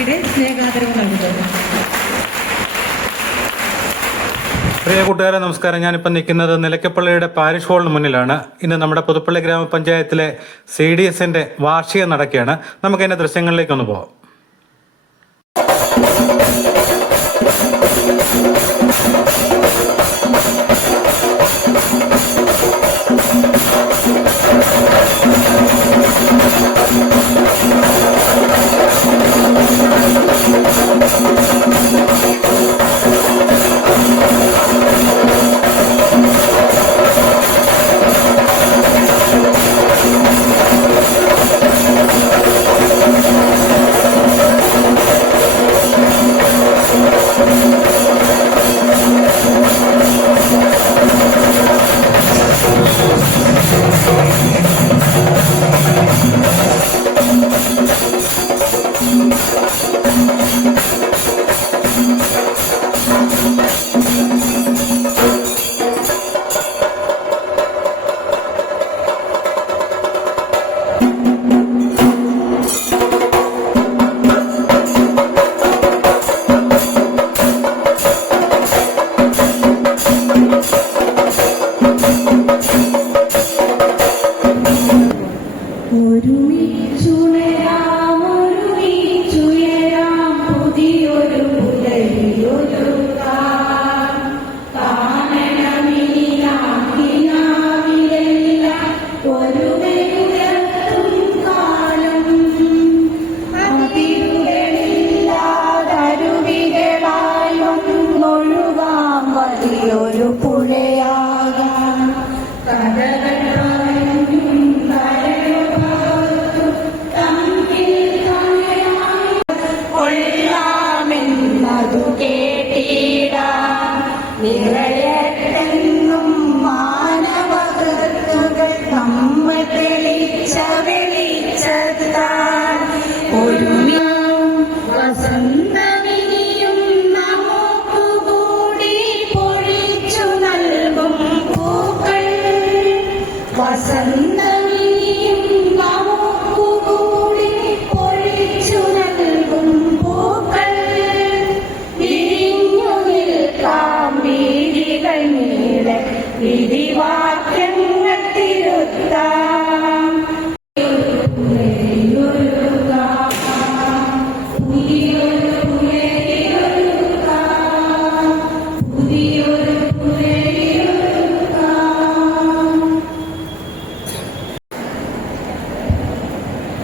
പരിപാടിയുടെ സ്നേഹാദരവ് നൽകുന്നത്. പ്രിയ കൂട്ടുകാരെ നമസ്കാരം. ഞാനിപ്പോൾ നിൽക്കുന്നത് നിലയ്ക്കപ്പള്ളിയുടെ പാരിഷ് ഹാളിന് മുന്നിലാണ്. ഇന്ന് നമ്മുടെ പുതുപ്പള്ളി ഗ്രാമപഞ്ചായത്തിലെ CDSന്റെ വാർഷികം നടക്കുകയാണ്. നമുക്ക് അതിൻ്റെ ദൃശ്യങ്ങളിലേക്കൊന്ന് പോകാം.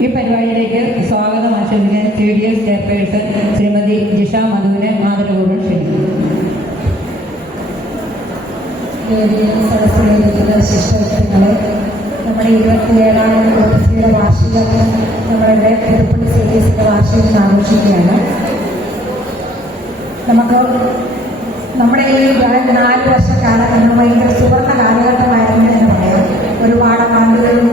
ഈ പരിപാടിയിലേക്ക് സ്വാഗതം ആശംസിക്കാൻ CDS ചെയർപേഴ്സൺ ശ്രീമതി ജിഷ മധുവിനെ ആദരപൂർവ്വം ക്ഷണിക്കുന്നു. സദസ്സിലിരിക്കുന്ന ശിഷ്ടങ്ങളെ, നമ്മുടെ 27ാം കുടുംബശ്രീയുടെ വാർഷികം നമ്മളുടെ പുതുപ്പള്ളി CDSന്റെ വാർഷികം ആഘോഷിക്കുകയാണ്. നമുക്ക് നമ്മുടെ ഈ 4 വർഷക്കാലം ഭയങ്കര സുവർണ്ണ കാലഘട്ടമായിരുന്നു എന്ന് പറയാം. ഒരുപാട് ആളുകളും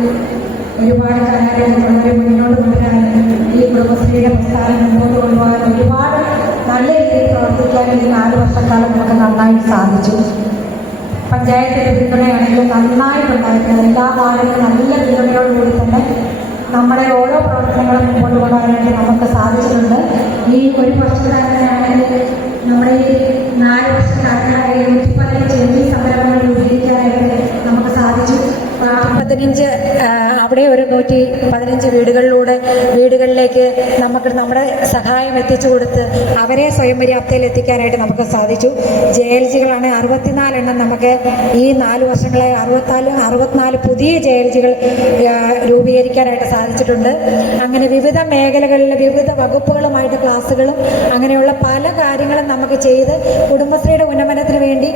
ഒരുപാട് കാര്യങ്ങൾ വളരെ മുന്നോട്ട് കൊണ്ടുവരാനും ഈ കുടുംബശ്രീയുടെ പ്രസ്ഥാനം മുന്നോട്ട് കൊണ്ടുപോകാൻ ഒരുപാട് നല്ല രീതിയിൽ പ്രവർത്തിക്കാനും ഈ 4 വർഷക്കാലം നമുക്ക് നന്നായിട്ട് സാധിച്ചു. പഞ്ചായത്തിന്റെ പിന്തുണയാണെങ്കിലും നന്നായിട്ടുണ്ടായിരുന്നു. എല്ലാ വാർഡിലും നല്ല പിന്തുണയോടുകൂടി തന്നെ നമ്മുടെ ഓരോ പ്രവർത്തനങ്ങളും മുമ്പോട്ട് കൊണ്ടുപോകാനായിട്ട് നമുക്ക് സാധിച്ചിട്ടുണ്ട്. ഈ ഒരു വർഷക്കാലത്താണെങ്കിൽ നമ്മുടെ ഈ 4 വർഷക്കാലത്തായി 115 സംരംഭങ്ങൾ രൂപീകരിക്കാനായിട്ട് നമുക്ക് സാധിച്ചു. 15 അവിടെ ഒരു 115 വീടുകളിലേക്ക് നമുക്ക് നമ്മുടെ സഹായം എത്തിച്ചു കൊടുത്ത് അവരെ സ്വയം പര്യാപ്തയിൽ എത്തിക്കാനായിട്ട് നമുക്ക് സാധിച്ചു. JLGകളാണ് 64 എണ്ണം നമുക്ക് ഈ 4 വർഷങ്ങളായി 64 പുതിയ JLGകൾ രൂപീകരിക്കാനായിട്ട് സാധിച്ചിട്ടുണ്ട്. അങ്ങനെ വിവിധ മേഖലകളിൽ വിവിധ വകുപ്പുകളുമായിട്ട് ക്ലാസ്സുകളും അങ്ങനെയുള്ള പല കാര്യങ്ങളും നമുക്ക് ചെയ്ത് കുടുംബശ്രീയുടെ ഉന്നമനത്തിന് വേണ്ടി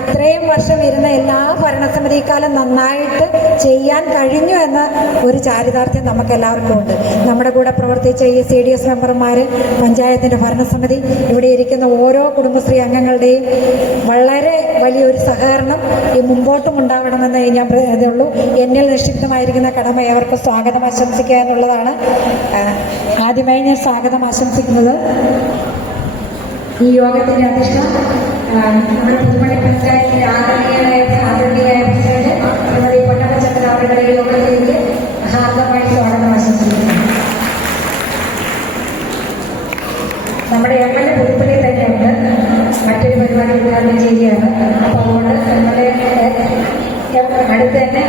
ഇത്രയും വർഷം ഇരുന്ന എല്ലാ ഭരണസമിതിക്കാലം നന്നായിട്ട് ചെയ്യാൻ കഴിഞ്ഞു എന്ന ഒരു ചാരിതാർത്ഥ്യം നമുക്ക് എല്ലാവർക്കും ഉണ്ട്. നമ്മുടെ കൂടെ പ്രവർത്തിച്ച ഈ CDS മെമ്പർമാർ, പഞ്ചായത്തിന്റെ ഭരണസമിതി, ഇവിടെ ഇരിക്കുന്ന ഓരോ കുടുംബശ്രീ അംഗങ്ങളുടെയും വളരെ വലിയൊരു സഹകരണം ഈ മുമ്പോട്ടും ഉണ്ടാവണമെന്ന് ഞാൻ ഇതുള്ളൂ. എന്നിൽ നിക്ഷിപ്തമായിരിക്കുന്ന കടമ ഏവർക്ക് സ്വാഗതം ആശംസിക്കുക എന്നുള്ളതാണ്. ആദ്യമായി ഞാൻ സ്വാഗതം ആശംസിക്കുന്നത് ഈ യോഗത്തിന്റെ അധ്യക്ഷ നമ്മുടെ പുതുപ്പള്ളി പഞ്ചായത്തിന്റെ ആദരണീയനായ പ്രസിഡന്റ് ശ്രീമതി പൊന്നപ്പച്ചൻ അവരുടെ യോഗത്തിലേക്ക് ഹാർദമായി സ്വാഗതം ആശംസിക്കുന്നു. നമ്മുടെ MLA പുതുപ്പള്ളി തന്നെയുണ്ട്. മറ്റൊരു പരിപാടി ഉദ്ഘാടനം ചെയ്യുകയാണ്. അപ്പോൾ അതുകൊണ്ട് അടുത്ത് തന്നെ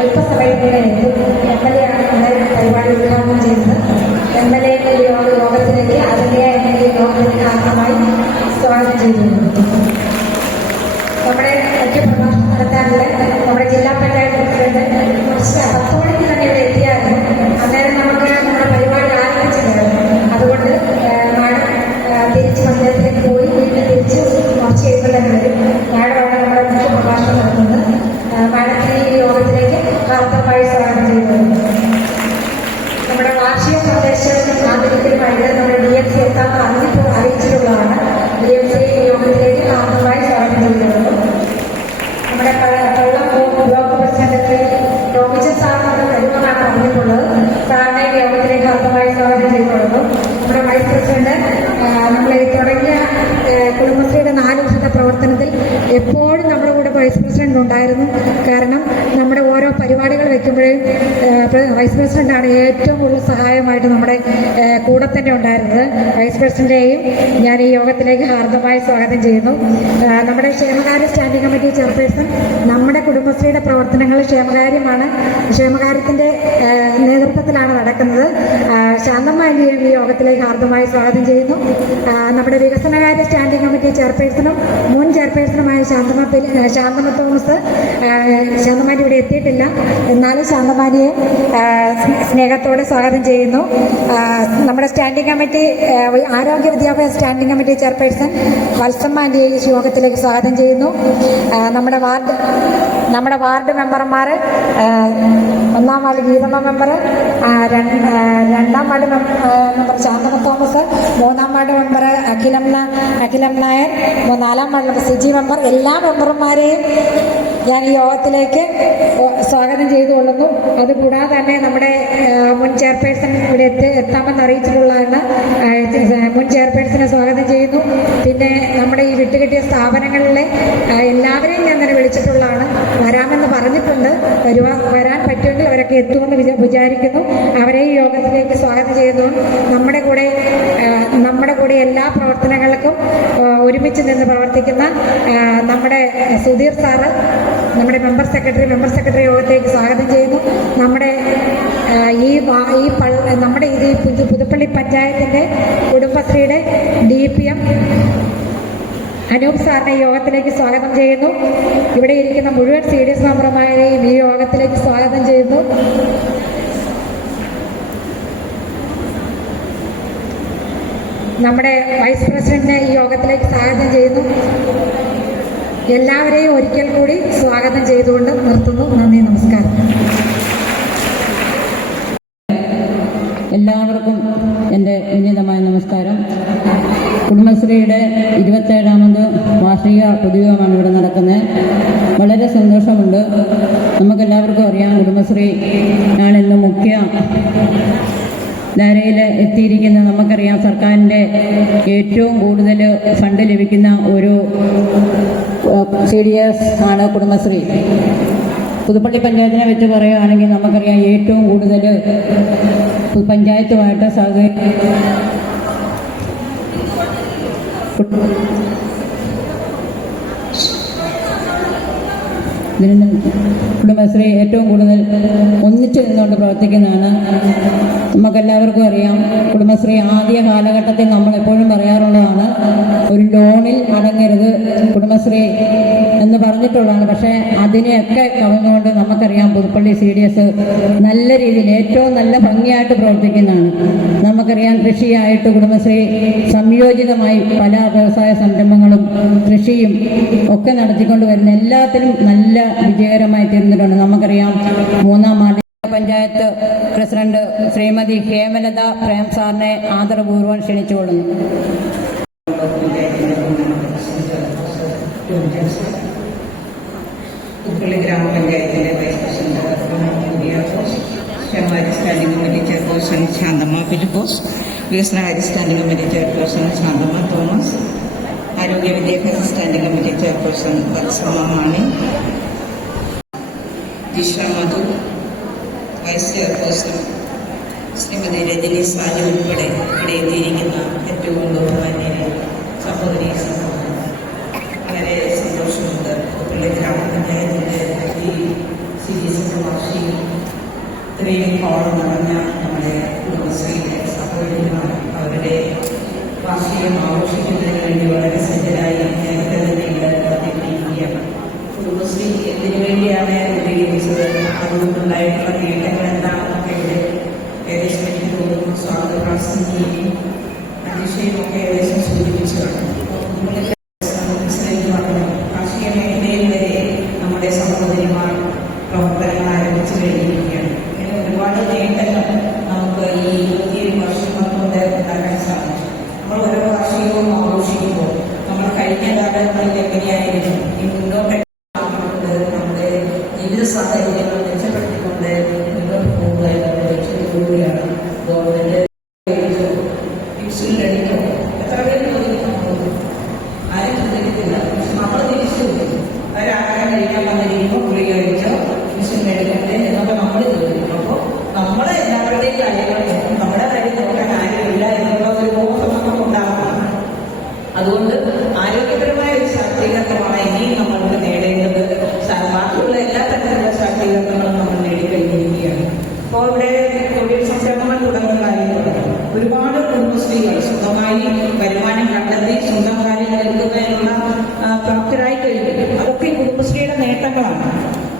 അല്പസമയത്തിലെ എത്തും. MLA ആണ് നമ്മുടെ പരിപാടി ഉദ്ഘാടനം ചെയ്യുന്നത്. MLA യോഗത്തിലേക്ക് അതിൻ്റെ യോഗത്തിന് ആദ്യമായി സ്വാഗതം ചെയ്തിരുന്നു. നമ്മുടെ മറ്റു പ്രഭാഷണം നടത്താനുള്ള നമ്മുടെ ജില്ലാ പഞ്ചായത്ത് പ്രസിഡന്റ് 10 മണിക്ക് തന്നെ ഇവിടെ എത്തിയായിരുന്നു. അന്നേരം നമുക്ക് നമ്മുടെ പരിപാടി ആരംഭിച്ചിട്ടുണ്ടായിരുന്നു. അതുകൊണ്ട് മാഡം തിരിച്ച് മന്ദിരത്തിലേക്ക് പോയി വീട്ടിൽ തിരിച്ച് കുറച്ച് കഴിയുമ്പോൾ തന്നെ വരും. മാഡമാണ് നമ്മുടെ മുഖ്യ പ്രഭാഷണം നടത്തുന്നത്. മാഡത്തിന് ഈ യോഗത്തിലേക്ക് ഹാർദവമായി സ്വാഗതം ചെയ്യുന്നു. നമ്മുടെ വാർഷിക സന്ദേശം ആദരിക്കലുമായിട്ട് നമ്മുടെ DMC എത്താമെന്ന് അറിയിച്ചിട്ടുള്ളതാണ്. DMC യോഗത്തിലേക്ക് ഹാർദവമായി സ്വാഗതം ചെയ്യുന്നു. നമ്മുടെ കൊല്ലം ബ്ലോക്ക് പ്രസിഡന്റ് ടോമിച്ചൻ സാർ നമ്മുടെ കഴിവാണ് പറഞ്ഞിട്ടുള്ളത്. സാറിനെ യോഗത്തിലേക്ക് ഹാർദവമായി സ്വാഗതം ചെയ്തുകൊള്ളുന്നു. നമ്മുടെ വൈസ് പ്രസിഡന്റ് നമ്മൾ തുടങ്ങിയ കുടുംബശ്രീയുടെ 4 വർഷത്തെ പ്രവർത്തനത്തിൽ എപ്പോഴും നമ്മുടെ കൂടെ വൈസ് പ്രസിഡന്റ് ഉണ്ടായിരുന്നു. കാരണം നമ്മുടെ ഓരോ പരിപാടികൾ വെക്കുമ്പോഴും വൈസ് പ്രസിഡന്റാണ് ഏറ്റവും കൂടുതൽ സഹായമായിട്ട് നമ്മുടെ കൂടെ തന്നെ ഉണ്ടായിരുന്നത്. വൈസ് പ്രസിഡന്റിനെയും ഞാൻ ഈ യോഗത്തിലേക്ക് ഹാർദമായി സ്വാഗതം ചെയ്യുന്നു. നമ്മുടെ ക്ഷേമകാര്യ സ്റ്റാൻഡിംഗ് കമ്മിറ്റി ചെയർപേഴ്സൺ നമ്മുടെ കുടുംബശ്രീയുടെ പ്രവർത്തനങ്ങൾ ക്ഷേമകാര്യത്തിന്റെ നേതൃത്വത്തിലാണ് നടക്കുന്നത്. ശാന്തമാലിയെയും ഈ യോഗത്തിലേക്ക് ഹാർദമായി സ്വാഗതം ചെയ്യുന്നു. നമ്മുടെ വികസനകാര്യ സ്റ്റാൻഡിംഗ് കമ്മിറ്റി ചെയർപേഴ്സണും മുൻ ചെയർപേഴ്സണുമായ ശാന്തമ്മ തോമസ് ശാന്തമാലി ഇവിടെ എത്തിയിട്ടില്ല. എന്നാലും ശാന്തമാലിയെ സ്നേഹത്തോടെ സ്വാഗതം ചെയ്യുന്നു. നമ്മുടെ സ്റ്റാൻഡിംഗ് കമ്മിറ്റി ആരോഗ്യ വിദ്യാഭ്യാസ സ്റ്റാൻഡിംഗ് കമ്മിറ്റി ചെയർപേഴ്സൺ വത്സമ്മാലിയെ ഈ യോഗത്തിലേക്ക് സ്വാഗതം ചെയ്യുന്നു. നമ്മുടെ വാർഡ് മെമ്പർമാർ 1-ാം വാർഡ് ഗീതമ്മ മെമ്പർ, 2-ാം വാർഡ് മെമ്പർ ശാന്തമ്മ തോമസ്, 3-ാം വാർഡ് മെമ്പർ അഖിലം നായർ, 4-ാം വാർഡ് മെമ്പർ സിജി മെമ്പർ, എല്ലാ മെമ്പർമാരെയും ഞാൻ ഈ യോഗത്തിലേക്ക് സ്വാഗതം ചെയ്തുകൊള്ളുന്നു. അതുകൂടാതെ തന്നെ നമ്മുടെ മുൻ ചെയർപേഴ്സൺ ഇവിടെ എത്താമെന്ന് അറിയിച്ചിട്ടുള്ളതാണ്. മുൻ ചെയർപേഴ്സണെ സ്വാഗതം ചെയ്യുന്നു. പിന്നെ നമ്മുടെ ഈ വിട്ടുകിട്ടിയ സ്ഥാപനങ്ങളിലെ എല്ലാവരെയും ഞാൻ തന്നെ വിളിച്ചിട്ടുള്ളതാണ്. വരാമെന്ന് പറഞ്ഞിട്ടുണ്ട്. വരാൻ പറ്റുമെങ്കിൽ അവരൊക്കെ എത്തുമെന്ന് വിചാരിക്കുന്നു. അവരെ ഈ യോഗത്തിലേക്ക് സ്വാഗതം ചെയ്യുന്നു. നമ്മുടെ കൂടെ എല്ലാ പ്രവർത്തനങ്ങൾക്കും ഒരുമിച്ച് നിന്ന് പ്രവർത്തിക്കുന്ന നമ്മുടെ സുധീർ സാറ് നമ്മുടെ മെമ്പർ സെക്രട്ടറി യോഗത്തിലേക്ക് സ്വാഗതം ചെയ്യുന്നു. നമ്മുടെ പുതുപ്പള്ളി പഞ്ചായത്തിൻ്റെ കുടുംബശ്രീയുടെ DPM അനൂപ് സാറിനെ യോഗത്തിലേക്ക് സ്വാഗതം ചെയ്യുന്നു. ഇവിടെ ഇരിക്കുന്ന മുഴുവൻ CDS മെമ്പർമാരെയും ഈ യോഗത്തിലേക്ക് സ്വാഗതം ചെയ്യുന്നു. നമ്മുടെ വൈസ് പ്രസിഡന്റിനെ ഈ യോഗത്തിലേക്ക് സ്വാഗതം ചെയ്യുന്നു. എല്ലാവരെയും ഒരിക്കൽ കൂടി സ്വാഗതം ചെയ്തുകൊണ്ട് നിർത്തുന്നു. നന്ദി, നമസ്കാരം. എല്ലാവർക്കും എൻ്റെ വിനീതമായ നമസ്കാരം. കുടുംബശ്രീയുടെ 27ാമത് വാർഷിക പൊതുയോഗമാണ് ഇവിടെ നടക്കുന്നത്. വളരെ സന്തോഷമുണ്ട്. നമുക്കെല്ലാവർക്കും അറിയാം, കുടുംബശ്രീ ആണെന്ന് മുഖ്യ ധാരയിൽ എത്തിയിരിക്കുന്ന നമുക്കറിയാം. സർക്കാരിൻ്റെ ഏറ്റവും കൂടുതൽ ഫണ്ട് ലഭിക്കുന്ന ഒരു CDS ആണ് കുടുംബശ്രീ. പുതുപ്പള്ളി പഞ്ചായത്തിനെ വെച്ച് പറയുകയാണെങ്കിൽ നമുക്കറിയാം ഏറ്റവും കൂടുതൽ പഞ്ചായത്തുമായിട്ട് കുടുംബശ്രീ ഏറ്റവും കൂടുതൽ ഒന്നിച്ചു നിന്നുകൊണ്ട് പ്രവർത്തിക്കുന്നതാണ്. നമുക്കെല്ലാവർക്കും അറിയാം, കുടുംബശ്രീ ആദ്യ കാലഘട്ടത്തിൽ നമ്മളെപ്പോഴും പറയാറുള്ളതാണ്, ഒരു ലോണിൽ അടങ്ങരുത് കുടുംബശ്രീ എന്ന് പറഞ്ഞിട്ടുള്ളതാണ്. പക്ഷേ അതിനെയൊക്കെ കവന്നുകൊണ്ട് നമുക്കറിയാം പുതുപ്പള്ളി CDS നല്ല രീതിയിൽ ഏറ്റവും നല്ല ഭംഗിയായിട്ട് പ്രവർത്തിക്കുന്നതാണ്. നമുക്കറിയാം, കൃഷിയായിട്ട് കുടുംബശ്രീ സംയോജിതമായി പല വ്യവസായ സംരംഭങ്ങളും കൃഷിയും ഒക്കെ നടത്തിക്കൊണ്ട് വരുന്ന എല്ലാത്തിനും നല്ല വിജയകരമായി തീർന്നിട്ടുണ്ട്. നമുക്കറിയാം, 3-ാം വാർഡ് പഞ്ചായത്ത് പ്രസിഡന്റ് ശ്രീമതി ഹേമലത പ്രേം സാറിനെ ആദരപൂർവ്വം ക്ഷണിച്ചുകൊള്ളുന്നു. പുതുപ്പള്ളി ഗ്രാമപഞ്ചായത്തിൻ്റെ വൈസ് പ്രസിഡന്റ് ക്ഷേമകാര്യ standing committee chairperson Shanthamma Philipose, വികസനകാര്യ standing committee chairperson Shanthamma Thomas, ആരോഗ്യ വിദ്യാഭ്യാസ standing committee chairperson Valsamma Mani, Jisha Madhu, vice chairperson Shrimathi Rajani Saji ഉൾപ്പെടെ ഇവിടെ എത്തിയിരിക്കുന്ന ഏറ്റവും ബഹുമാന ഇത്രയും കോളം നിറഞ്ഞ നമ്മുടെ കുടുംബശ്രീയുടെ സഹോദരിമാർ അവരുടെ വാർഷികം ആഘോഷിക്കുന്നതിന് വേണ്ടി വളരെ സജ്ജരായി നേരത്തെ തന്നെ ഇവിടെ എത്തിയിരിക്കുകയാണ്. കുടുംബശ്രീ എന്തിനു വേണ്ടിയാണ് രൂപീകരിച്ചത്, അതുകൊണ്ടുണ്ടായിട്ടുള്ള നേട്ടങ്ങൾ എന്താണെന്നൊക്കെ ഇവിടെ ഏകദേശം എനിക്ക് തോന്നുന്നു സ്വാഗത പ്രാസംഗികയും അതിശയമൊക്കെ ഏകദേശം സൂചിപ്പിച്ചതാണ്. കാർഷിക മേഖലയിൽ വരെ നമ്മുടെ സഹോദരിമാർ പ്രവർത്തനങ്ങൾ ആരംഭിച്ചു കഴിഞ്ഞിരിക്കുകയാണ്. ഇങ്ങനെ ഒരുപാട് നേട്ടങ്ങൾ നമുക്ക് ഈ 27 വർഷം കൊണ്ട് ഉണ്ടാക്കാൻ സാധിച്ചു. നമ്മൾ ഓരോ വാർഷികവും ആഘോഷിക്കുമ്പോൾ നമ്മൾ കഴിഞ്ഞ കാലങ്ങളിൽ എങ്ങനെയായിരുന്നു ഈ മുന്നോട്ട് നമ്മുടെ ജീവിത സാഹചര്യങ്ങൾ മെച്ചപ്പെടുത്തിക്കൊണ്ട് മുന്നോട്ട് പോകുക എന്നുള്ള ലക്ഷ്യത്തോടുകൂടിയാണ് ഗവൺമെന്റ് എത്ര പേര് ആരും ചിന്തിക്കത്തില്ല. പക്ഷെ നമ്മൾ തിരിച്ചു ഒരാഹാരം കഴിക്കാൻ വന്നിരിക്കുമ്പോൾ ഗുളിക കഴിച്ചോ മിഷൻ മേടിക്കട്ടെ എന്നൊക്കെ നമ്മൾ ചോദിക്കും. അപ്പോൾ നമ്മളെ എല്ലാവരുടെയും കാര്യങ്ങൾ നമ്മുടെ കാര്യം നോക്കാൻ ആരുമില്ല എന്നുള്ള ഒരു ബോധം നമുക്ക് ഉണ്ടാകുന്നതാണ്. അതുകൊണ്ട് ആരോഗ്യപരമായ ഒരു ശാക്തീകരണമാണ് ഇനിയും നമ്മൾക്ക് നേടേണ്ടത്. ബാക്കിയുള്ള എല്ലാ തരത്തിലുള്ള ശാക്തീകരണങ്ങളും നമ്മൾ നേടിക്കഴിഞ്ഞിരിക്കുകയാണ്. അപ്പോൾ ഇവിടെ തൊഴിൽ സംരംഭങ്ങൾ തുടങ്ങുന്ന കാര്യങ്ങളുണ്ട്. ഒരുപാട് കുടുംബശ്രീകൾ സ്വന്തമായി വരുമാനം കണ്ടെത്തി സ്വന്തം കാര്യം നിൽക്കുന്നതിനുള്ള പ്രാപ്തരായി കഴിഞ്ഞു. അതൊക്കെ ഈ കുടുംബശ്രീയുടെ നേട്ടങ്ങളാണ്.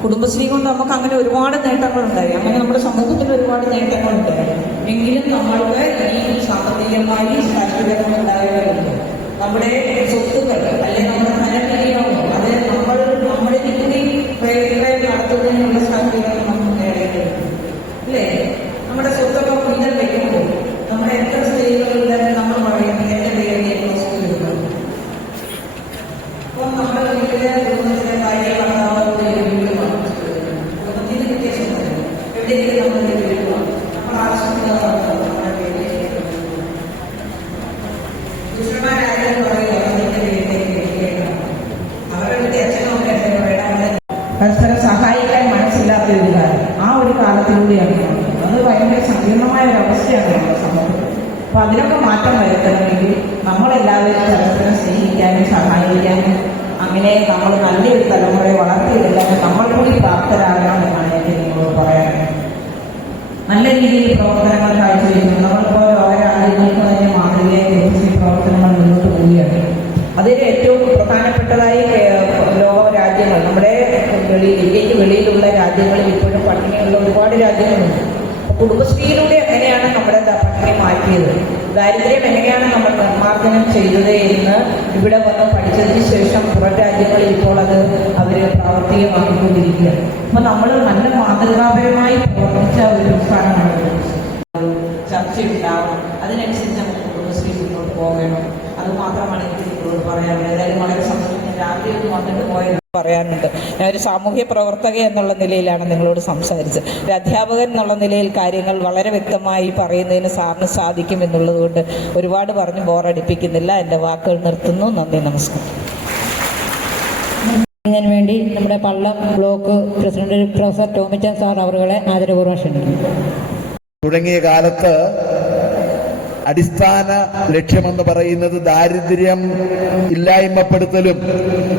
കുടുംബശ്രീ കൊണ്ട് നമുക്ക് അങ്ങനെ ഒരുപാട് നേട്ടങ്ങളുണ്ടായി. അങ്ങനെ നമ്മുടെ സമൂഹത്തിന് ഒരുപാട് നേട്ടങ്ങളുണ്ടായി. എങ്കിലും നമ്മൾക്ക് ഈ സാമ്പത്തികമായി ശാക്തീകരണം ഉണ്ടാകുന്നുണ്ട്. നമ്മുടെ സ്വത്തുക്കൾ അല്ലെങ്കിൽ നമ്മുടെ ധനവിനിയോഗം അത് നമ്മളിൽ കൂടി നടത്തുന്നതിനുള്ള ശാക്തീകരണം നമുക്ക് നേടേണ്ടതുണ്ട്. അല്ലേ? നമ്മുടെ സ്വത്തൊക്കെ മുന്നിൽ വയ്ക്കുമ്പോൾ നമ്മുടെ എത്ര സ്ത്രീകളുടെ നമ്മൾ പറയുന്നത് എന്റെ പേരിലേക്ക് ഹോസ്പിറ്റലുകൾ അപ്പം നമ്മുടെ വീട്ടിലെ കുടുംബത്തിലെ ഭാര്യ ഭർത്താവ് കുടുംബത്തിന് വ്യത്യാസമുണ്ട്. എവിടെയെങ്കിലും നമ്മൾ വീടുക നമ്മൾ ആവശ്യമുള്ള നമ്മുടെ പേരിലേക്ക് പുരുഷന്മാരായാലും പറയുക എന്റെ പേരിലേക്ക് വെക്കുകയാണ്. അവരുടെ അച്ഛനൊക്കെ പരസ്പരം സഹായിക്കാൻ മനസ്സില്ലാത്ത ഒരു കാലം, ആ ഒരു കാലത്തിലൂടെയാണ് അത് ഭയങ്കര സങ്കീർണമായ ഒരു അവസ്ഥയാണ് നമ്മുടെ സമൂഹത്തിൽ. അപ്പൊ അതിനൊക്കെ മാറ്റം വരുത്തണമെങ്കിൽ നമ്മളെല്ലാവരും പരസ്പരം സ്നേഹിക്കാനും സഹായിക്കാനും അങ്ങനെ നമ്മൾ നല്ലൊരു തലമുറയെ വളർത്തിയെടുക്കാൻ നമ്മൾ കൂടി പ്രാപ്തരാകണം എന്നാണ് എനിക്ക് നിങ്ങളോട് പറയാനുള്ളത്. നല്ല രീതിയിൽ പ്രവർത്തനങ്ങൾ കാഴ്ചവെക്കുന്നു. നമ്മളിപ്പോൾ ലോകരാജ്യങ്ങൾക്ക് തന്നെ മാതൃകയായി കുറിച്ച് പ്രവർത്തനങ്ങൾ മുന്നോട്ട് പോവുകയാണ്. അതിൽ ഏറ്റവും പ്രധാനപ്പെട്ടതായി ലോക രാജ്യങ്ങൾ നമ്മുടെ ഇന്ത്യക്ക് വെളിയിലുള്ള രാജ്യങ്ങളിൽ ഇപ്പോഴും പട്ടിണിയുള്ള ഒരുപാട് രാജ്യങ്ങളുണ്ട്. കുടുംബശ്രീയിലൂടെ എങ്ങനെയാണ് നമ്മുടെ പട്ടിണി മാറ്റിയത്, ദാരിദ്ര്യം എങ്ങനെയാണ് നമ്മൾ നിർമ്മാർജ്ജനം ചെയ്തത് എന്ന് ഇവിടെ വന്ന് പഠിച്ചതിന് ശേഷം പുറം രാജ്യങ്ങളിൽ ഇപ്പോൾ അത് അവർ പ്രാവർത്തികമാക്കിക്കൊണ്ടിരിക്കുകയാണ്. അപ്പൊ നമ്മൾ നല്ല മാതൃകാപരമായി പ്രവർത്തിച്ച ഒരു പ്രസ്ഥാനമാണ് ചർച്ചയുണ്ടാവണം. അതിനനുസരിച്ച് നമുക്ക് കുടുംബശ്രീ മുന്നോട്ട് പോകണം. അതുമാത്രമാണ് എനിക്ക് നിങ്ങളോട് പറയാനുള്ളത്. ഏതായാലും വളരെ സന്തോഷം. ഞാൻ രാവിലെ ഒന്ന് വന്നിട്ട് പോയത് പറയാനുണ്ട്. ഞാനൊരു സാമൂഹ്യ പ്രവർത്തക എന്നുള്ള നിലയിലാണ് നിങ്ങളോട് സംസാരിച്ചത്. ഒരു അധ്യാപകൻ എന്നുള്ള നിലയിൽ കാര്യങ്ങൾ വളരെ വ്യക്തമായി പറയുന്നതിന് സാറിന് സാധിക്കും എന്നുള്ളത് കൊണ്ട് ഒരുപാട് പറഞ്ഞ് ബോറടിപ്പിക്കുന്നില്ല. എൻ്റെ വാക്കുകൾ നിർത്തുന്നു. നന്ദി, നമസ്കാരം. ഇതിനു വേണ്ടി നമ്മുടെ Pallam block president professor Tomichan sir അവരുടെ ആദരപൂർവ്വം ക്ഷണിക്കുന്നു. തുടങ്ങിയ കാലത്ത് അടിസ്ഥാന ലക്ഷ്യമെന്ന് പറയുന്നത് ദാരിദ്ര്യം ഇല്ലായ്മപ്പെടുത്തലും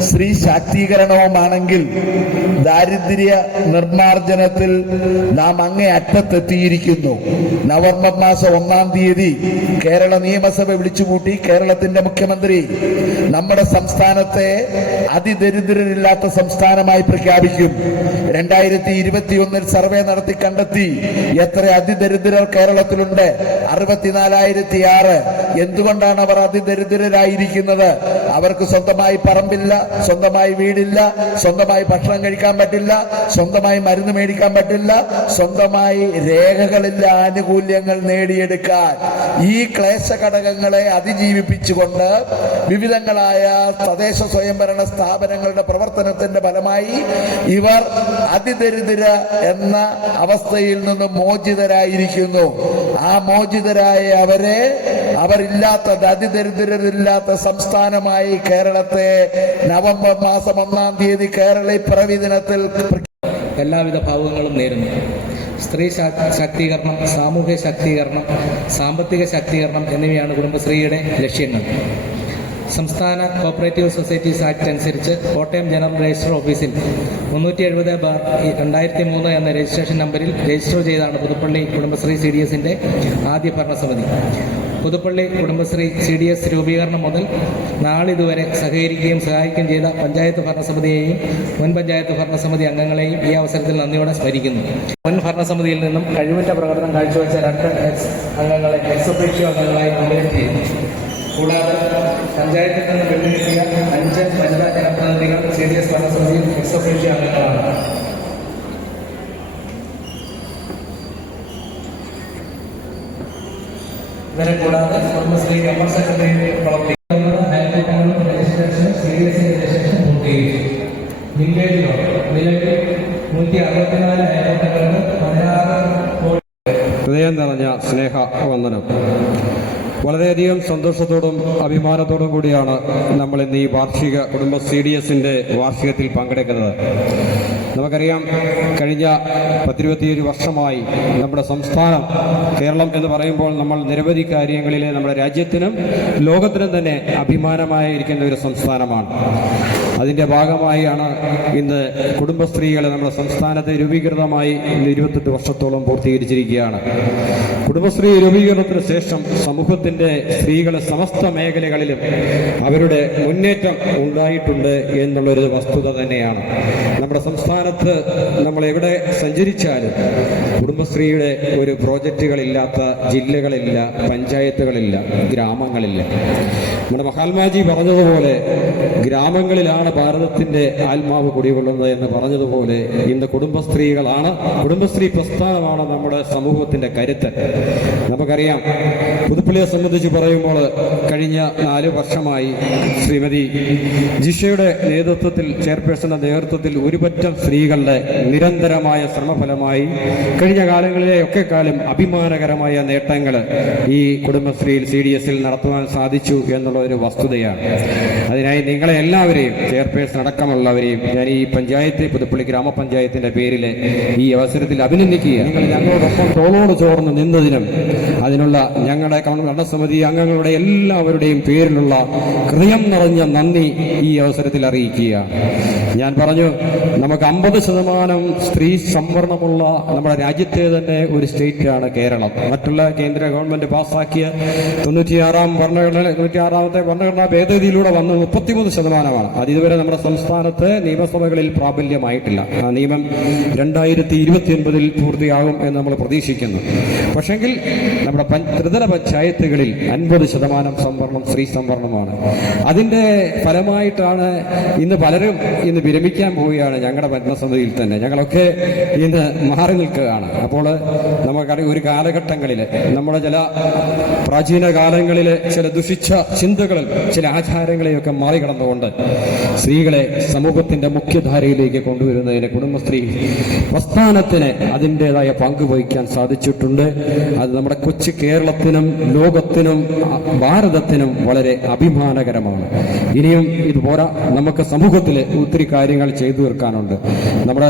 സ്ത്രീ ശാക്തീകരണവുമാണെങ്കിൽ ദാരിദ്ര്യ നിർമ്മാർജ്ജനത്തിൽ നാം അങ്ങേ അറ്റത്തെത്തിയിരിക്കുന്നു. നവംബർ മാസം 1-ാം തീയതി കേരള നിയമസഭ വിളിച്ചുകൂട്ടി കേരളത്തിന്റെ മുഖ്യമന്ത്രി നമ്മുടെ സംസ്ഥാനത്തെ അതിദരിദ്രരില്ലാത്ത സംസ്ഥാനമായി പ്രഖ്യാപിക്കും. 2021 സർവേ നടത്തി കണ്ടെത്തി എത്ര അതിദരിദ്രർ കേരളത്തിലുണ്ട്. 64,006. എന്തുകൊണ്ടാണ് അവർ അതിദരിദ്രരായിരിക്കുന്നത്? അവർക്ക് സ്വന്തമായി പറമ്പില്ല, സ്വന്തമായി വീടില്ല, സ്വന്തമായി ഭക്ഷണം കഴിക്കാൻ പറ്റില്ല, സ്വന്തമായി മരുന്ന് മേടിക്കാൻ പറ്റില്ല, സ്വന്തമായി രേഖകളില്ല ആനുകൂല്യങ്ങൾ നേടിയെടുക്കാൻ. ഈ ക്ലേശ ഘടകങ്ങളെ അതിജീവിപ്പിച്ചുകൊണ്ട് വിവിധങ്ങളായ തദ്ദേശ സ്വയംഭരണ സ്ഥാപനങ്ങളുടെ പ്രവർത്തനത്തിന്റെ ഫലമായി ഇവർ അതിദരിദ്ര എന്ന അവസ്ഥയിൽ നിന്ന് മോചിതരായിരിക്കുന്നു. ആ മോചിതരായ അവരില്ലാത്ത അതിദരിദ്രരില്ലാത്ത സംസ്ഥാനമായി കേരളത്തെ നവംബർ മാസം 1-ാം തീയതി കേരള പിറവി ദിനത്തിൽ എല്ലാവിധ ഭാവുകങ്ങളും നേരുന്നു. സ്ത്രീ ശാക്തീകരണം, സാമൂഹ്യ ശാക്തീകരണം, സാമ്പത്തിക ശാക്തീകരണം എന്നിവയാണ് കുടുംബശ്രീയുടെ ലക്ഷ്യങ്ങൾ. സംസ്ഥാന കോപ്പറേറ്റീവ് സൊസൈറ്റീസ് ആക്ട് അനുസരിച്ച് കോട്ടയം ജനറൽ രജിസ്റ്റർ ഓഫീസിൽ 370/2003 എന്ന രജിസ്ട്രേഷൻ നമ്പറിൽ രജിസ്റ്റർ ചെയ്താണ് പുതുപ്പള്ളി കുടുംബശ്രീ CDSന്റെ ആദ്യ ഭരണസമിതി. പുതുപ്പള്ളി കുടുംബശ്രീ CDS രൂപീകരണം മുതൽ നാളിതുവരെ സഹകരിക്കുകയും സഹായിക്കുകയും ചെയ്ത പഞ്ചായത്ത് ഭരണസമിതിയെയും മുൻ പഞ്ചായത്ത് ഭരണസമിതി അംഗങ്ങളെയും ഈ അവസരത്തിൽ നന്ദിയോടെ സ്മരിക്കുന്നു. മുൻ ഭരണസമിതിയിൽ നിന്നും കഴിവുറ്റ പ്രകടനം കാഴ്ചവെച്ച 2 അംഗങ്ങളെ എക്സ്-ഒഫീഷ്യോ അംഗങ്ങളായി നോമിനേറ്റ്. കൂടാതെ പഞ്ചായത്തിൽ നിന്ന് വിട്ടുകിട്ടിയ 5 വനിതാ ജനപ്രതിനിധികൾ CDS ഭരണസമിതിയിൽ എക്സ്-ഒഫീഷ്യോ അംഗങ്ങളാണ്. ഇവരെ കൂടാതെ കുടുംബശ്രീ മെമ്പർ സെക്രട്ടറി പ്രവർത്തിക്കുന്ന അയൽക്കൂട്ടങ്ങളും രജിസ്ട്രേഷൻ CDSന്റെ രജിസ്ട്രേഷൻ പൂർത്തീകരിച്ചു. വില്ലേജിലോ നിലവിൽ 164 അയൽക്കൂട്ടങ്ങൾക്ക് 16 ഹൃദയം നിറഞ്ഞ സ്നേഹ വന്ദനം. വളരെയധികം സന്തോഷത്തോടും അഭിമാനത്തോടും കൂടിയാണ് നമ്മൾ ഇന്ന് ഈ വാർഷിക കുടുംബ CDSന്റെ വാർഷികത്തിൽ പങ്കെടുക്കുന്നത്. നമുക്കറിയാം, കഴിഞ്ഞ 10-21 വർഷമായി നമ്മുടെ സംസ്ഥാനം, കേരളം എന്ന് പറയുമ്പോൾ നമ്മൾ നിരവധി കാര്യങ്ങളിലെ നമ്മുടെ രാജ്യത്തിനും ലോകത്തിനും തന്നെ അഭിമാനമായിരിക്കുന്ന ഒരു സംസ്ഥാനമാണ്. അതിൻ്റെ ഭാഗമായാണ് ഇന്ന് കുടുംബശ്രീകൾ നമ്മുടെ സംസ്ഥാനത്ത് രൂപീകൃതമായി 28 വർഷത്തോളം പൂർത്തീകരിച്ചിരിക്കുകയാണ്. കുടുംബശ്രീ രൂപീകരണത്തിന് ശേഷം സമൂഹത്തിൻ്റെ സ്ത്രീകളെ സമസ്ത മേഖലകളിലും അവരുടെ മുന്നേറ്റം ഉണ്ടായിട്ടുണ്ട് എന്നുള്ളൊരു വസ്തുത തന്നെയാണ്. നമ്മുടെ സംസ്ഥാനത്ത് നമ്മൾ എവിടെ സഞ്ചരിച്ചാലും കുടുംബശ്രീയുടെ ഒരു പ്രോജക്റ്റുകളില്ലാത്ത ജില്ലകളില്ല, പഞ്ചായത്തുകളില്ല, ഗ്രാമങ്ങളില്ല. നമ്മുടെ മഹാത്മാജി പറഞ്ഞതുപോലെ ഗ്രാമങ്ങളിലാണ് ഭാരതത്തിൻ്റെ ആത്മാവ് കുടികൊള്ളുന്നത് എന്ന് പറഞ്ഞതുപോലെ ഇന്ന് കുടുംബശ്രീകളാണ്, കുടുംബശ്രീ പ്രസ്ഥാനമാണ് നമ്മുടെ സമൂഹത്തിൻ്റെ കരുത്ത്. നമുക്കറിയാം, പുതുപ്പള്ളിയെ സംബന്ധിച്ച് പറയുമ്പോൾ കഴിഞ്ഞ 4 വർഷമായി ശ്രീമതി ജിഷയുടെ നേതൃത്വത്തിൽ, ചെയർപേഴ്സന്റെ നേതൃത്വത്തിൽ ഒരുപറ്റം സ്ത്രീകളുടെ നിരന്തരമായ ശ്രമഫലമായി കഴിഞ്ഞ കാലങ്ങളിലെ ഒക്കെ കാലം അഭിമാനകരമായ നേട്ടങ്ങൾ ഈ കുടുംബശ്രീയിൽ CDSൽ നടത്തുവാൻ സാധിച്ചു എന്നുള്ള ഒരു വസ്തുതയാണ്. അതിനായി നിങ്ങളെ എല്ലാവരെയും, ചെയർപേഴ്സൺ അടക്കമുള്ളവരെയും ഞാൻ ഈ പഞ്ചായത്ത്, പുതുപ്പള്ളി ഗ്രാമപഞ്ചായത്തിന്റെ പേരിൽ ഈ അവസരത്തിൽ അഭിനന്ദിക്കുക. നിങ്ങൾ ഞങ്ങളോടൊപ്പം തോളോട് ചോർന്ന് നിന്നതിനും അതിനുള്ള ഞങ്ങളുടെ ഭരണസമിതി അംഗങ്ങളുടെ എല്ലാവരുടെയും പേരിലുള്ള ഹൃദയം നിറഞ്ഞ നന്ദി ഈ അവസരത്തിൽ അറിയിക്കുക. ഞാൻ പറഞ്ഞു, നമുക്ക് 50% സ്ത്രീ സംവരണമുള്ള നമ്മുടെ രാജ്യത്തെ തന്നെ ഒരു സ്റ്റേറ്റാണ് കേരളം. മറ്റുള്ള കേന്ദ്ര ഗവൺമെന്റ് പാസ്സാക്കിയ 96ാമത്തെ ഭരണഘടനാ ഭേദഗതിയിലൂടെ വന്ന് 33%. അത് ഇതുവരെ നമ്മുടെ സംസ്ഥാനത്ത് നിയമസഭകളിൽ പ്രാബല്യമായിട്ടില്ല. ആ നിയമം 2029 പൂർത്തിയാകും എന്ന് നമ്മൾ പ്രതീക്ഷിക്കുന്നു. പക്ഷെങ്കിൽ നമ്മുടെ ത്രിതല പഞ്ചായത്തുകളിൽ 50% സംവരണം സ്ത്രീ സംവരണമാണ്. അതിന്റെ ഫലമായിട്ടാണ് ഇന്ന് പലരും ഇന്ന് വിരമിക്കാൻ പോവുകയാണ്. ഞങ്ങളുടെ ഭരണസമിതിയിൽ തന്നെ ഞങ്ങളൊക്കെ ഇന്ന് മാറി നിൽക്കുകയാണ്. അപ്പോൾ നമുക്കറിയാം, ഒരു കാലഘട്ടങ്ങളിൽ നമ്മുടെ ചില പ്രാചീന കാലങ്ങളിലെ ചില ദുഷിച്ച ചിന്തകളും ചില ആചാരങ്ങളെയൊക്കെ മറികടന്നുകൊണ്ട് സ്ത്രീകളെ സമൂഹത്തിന്റെ മുഖ്യധാരയിലേക്ക് കൊണ്ടുവരുന്നതിന് കുടുംബശ്രീ പ്രസ്ഥാനത്തിന് അതിൻ്റെതായ പങ്ക് വഹിക്കാൻ സാധിച്ചിട്ടുണ്ട്. അത് നമ്മുടെ കൊച്ചു കേരളത്തിനും ലോകത്തിനും ഭാരതത്തിനും വളരെ അഭിമാനകരമാണ്. ഇനിയും ഇത് പോരാ, നമുക്ക് സമൂഹത്തിൽ ഒത്തിരി കാര്യങ്ങൾ ചെയ്തു തീർക്കാനുണ്ട്. നമ്മുടെ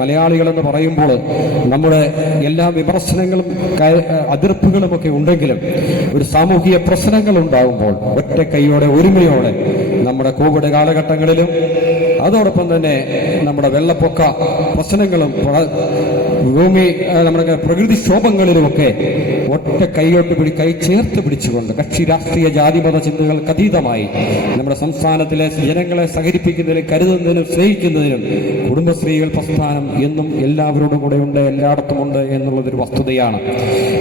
മലയാളികൾ എന്ന് പറയുമ്പോൾ നമ്മുടെ എല്ലാ വിമർശനങ്ങളും അതിർപ്പുകളും ഒക്കെ ഉണ്ടെങ്കിലും ഒരു സാമൂഹിക പ്രശ്നങ്ങൾ ഉണ്ടാകുമ്പോൾ ഒറ്റ കൈയോടെ ഒരുമയോടെ നമ്മുടെ കോവിഡ് കാലഘട്ടങ്ങളിലും അതോടൊപ്പം തന്നെ നമ്മുടെ വെള്ളപ്പൊക്ക പ്രശ്നങ്ങളും നമ്മുടെ പ്രകൃതിക്ഷോഭങ്ങളിലുമൊക്കെ ഒറ്റ കൈ ചേർത്ത് പിടിച്ചുകൊണ്ട് കക്ഷി രാഷ്ട്രീയ ജാതിമത ചിന്തകൾക്ക് അതീതമായി നമ്മുടെ സംസ്ഥാനത്തിലെ ജനങ്ങളെ സഹകരിപ്പിക്കുന്നതിനും കരുതുന്നതിനും സ്നേഹിക്കുന്നതിനും കുടുംബശ്രീകൾ പ്രസ്ഥാനം എന്നും എല്ലാവരോടും കൂടെ ഉണ്ട്, എല്ലായിടത്തുമുണ്ട് എന്നുള്ളതൊരു വസ്തുതയാണ്.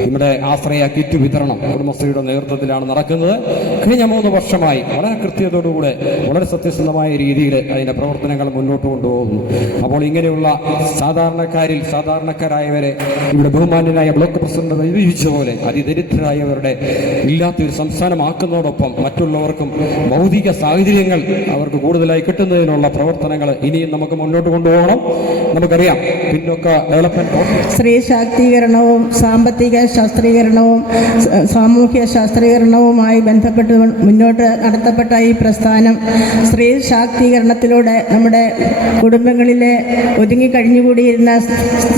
നമ്മുടെ ആശ്രയ കിറ്റ് വിതരണം കുടുംബശ്രീയുടെ നേതൃത്വത്തിലാണ് നടക്കുന്നത്. കഴിഞ്ഞ 3 വർഷമായി വളരെ കൃത്യതയോടുകൂടെ വളരെ സത്യസന്ധമായ രീതിയിൽ അതിന്റെ പ്രവർത്തനങ്ങൾ മുന്നോട്ട് കൊണ്ടുപോകുന്നു. അപ്പോൾ ഇങ്ങനെയുള്ള സാധാരണക്കാരായവരെ ഇവിടെ ബഹുമാന്യനായ ബ്ലോക്ക് പ്രസിഡന്റ് നിർവഹിച്ചതുപോലെ അതിദരിദ്രരായവരുടെ ഇല്ലാത്തൊരു സംസ്ഥാനമാക്കുന്നതോടൊപ്പം മറ്റുള്ളവർക്കും ഭൗതിക സാഹചര്യങ്ങൾ അവർക്ക് കൂടുതലായി കിട്ടുന്നതിനുള്ള പ്രവർത്തനങ്ങൾ ഇനിയും നമുക്ക് മുന്നോട്ട് കൊണ്ടുപോകണം. നമുക്കറിയാം, പിന്നോക്ക ഡെവലപ്മെന്റ് ബോർഡ്. സ്ത്രീ ശാക്തീകരണവും സാമ്പത്തിക ശാസ്ത്രീകരണവും സാമൂഹ്യ ശാസ്ത്രീകരണവുമായി ബന്ധപ്പെട്ട് മുന്നോട്ട് നടത്തപ്പെട്ട ഈ പ്രസ്ഥാനം സ്ത്രീ ശാക്തീകരണത്തിലൂടെ നമ്മുടെ കുടുംബങ്ങളിലെ ഒതുങ്ങിക്കഴിഞ്ഞുകൂടിയിരുന്ന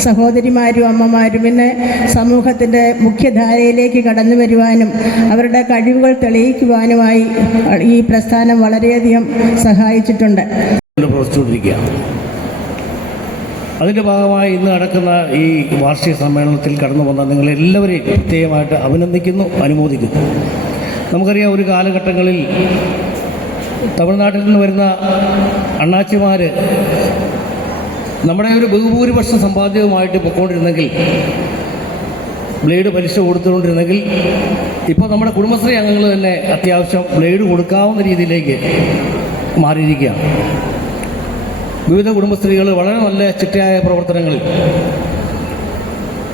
സഹോദരിമാരും അമ്മമാരും ഇന്ന് സമൂഹത്തിൻ്റെ മുഖ്യധാരയിലേക്ക് കടന്നു വരുവാനും അവരുടെ കഴിവുകൾ തെളിയിക്കുവാനുമായി ഈ പ്രസ്ഥാനം വളരെയധികം സഹായിച്ചിട്ടുണ്ട്. പ്രവർത്തിച്ചുകൊണ്ടിരിക്കുകയാണ്. അതിൻ്റെ ഭാഗമായി ഇന്ന് നടക്കുന്ന ഈ വാർഷിക സമ്മേളനത്തിൽ കടന്നു വന്ന നിങ്ങളെല്ലാവരെയും പ്രത്യേകമായിട്ട് അഭിനന്ദിക്കുന്നു, അനുമോദിക്കുന്നു. നമുക്കറിയാം, ഒരു കാലഘട്ടങ്ങളിൽ തമിഴ്നാട്ടിൽ നിന്ന് വരുന്ന അണ്ണാച്ചിമാർ നമ്മുടെ ഒരു ബഹുഭൂരിപക്ഷം സമ്പാദ്യവുമായിട്ട് പൊയ്ക്കൊണ്ടിരുന്നെങ്കിൽ, ബ്ലേഡ് പലിശ കൊടുത്തുകൊണ്ടിരുന്നെങ്കിൽ, ഇപ്പോൾ നമ്മുടെ കുടുംബശ്രീ അംഗങ്ങൾ തന്നെ അത്യാവശ്യം ബ്ലേഡ് കൊടുക്കാവുന്ന രീതിയിലേക്ക് മാറിയിരിക്കുകയാണ്. വിവിധ കുടുംബശ്രീകൾ വളരെ നല്ല ചിട്ടയായ പ്രവർത്തനങ്ങളിൽ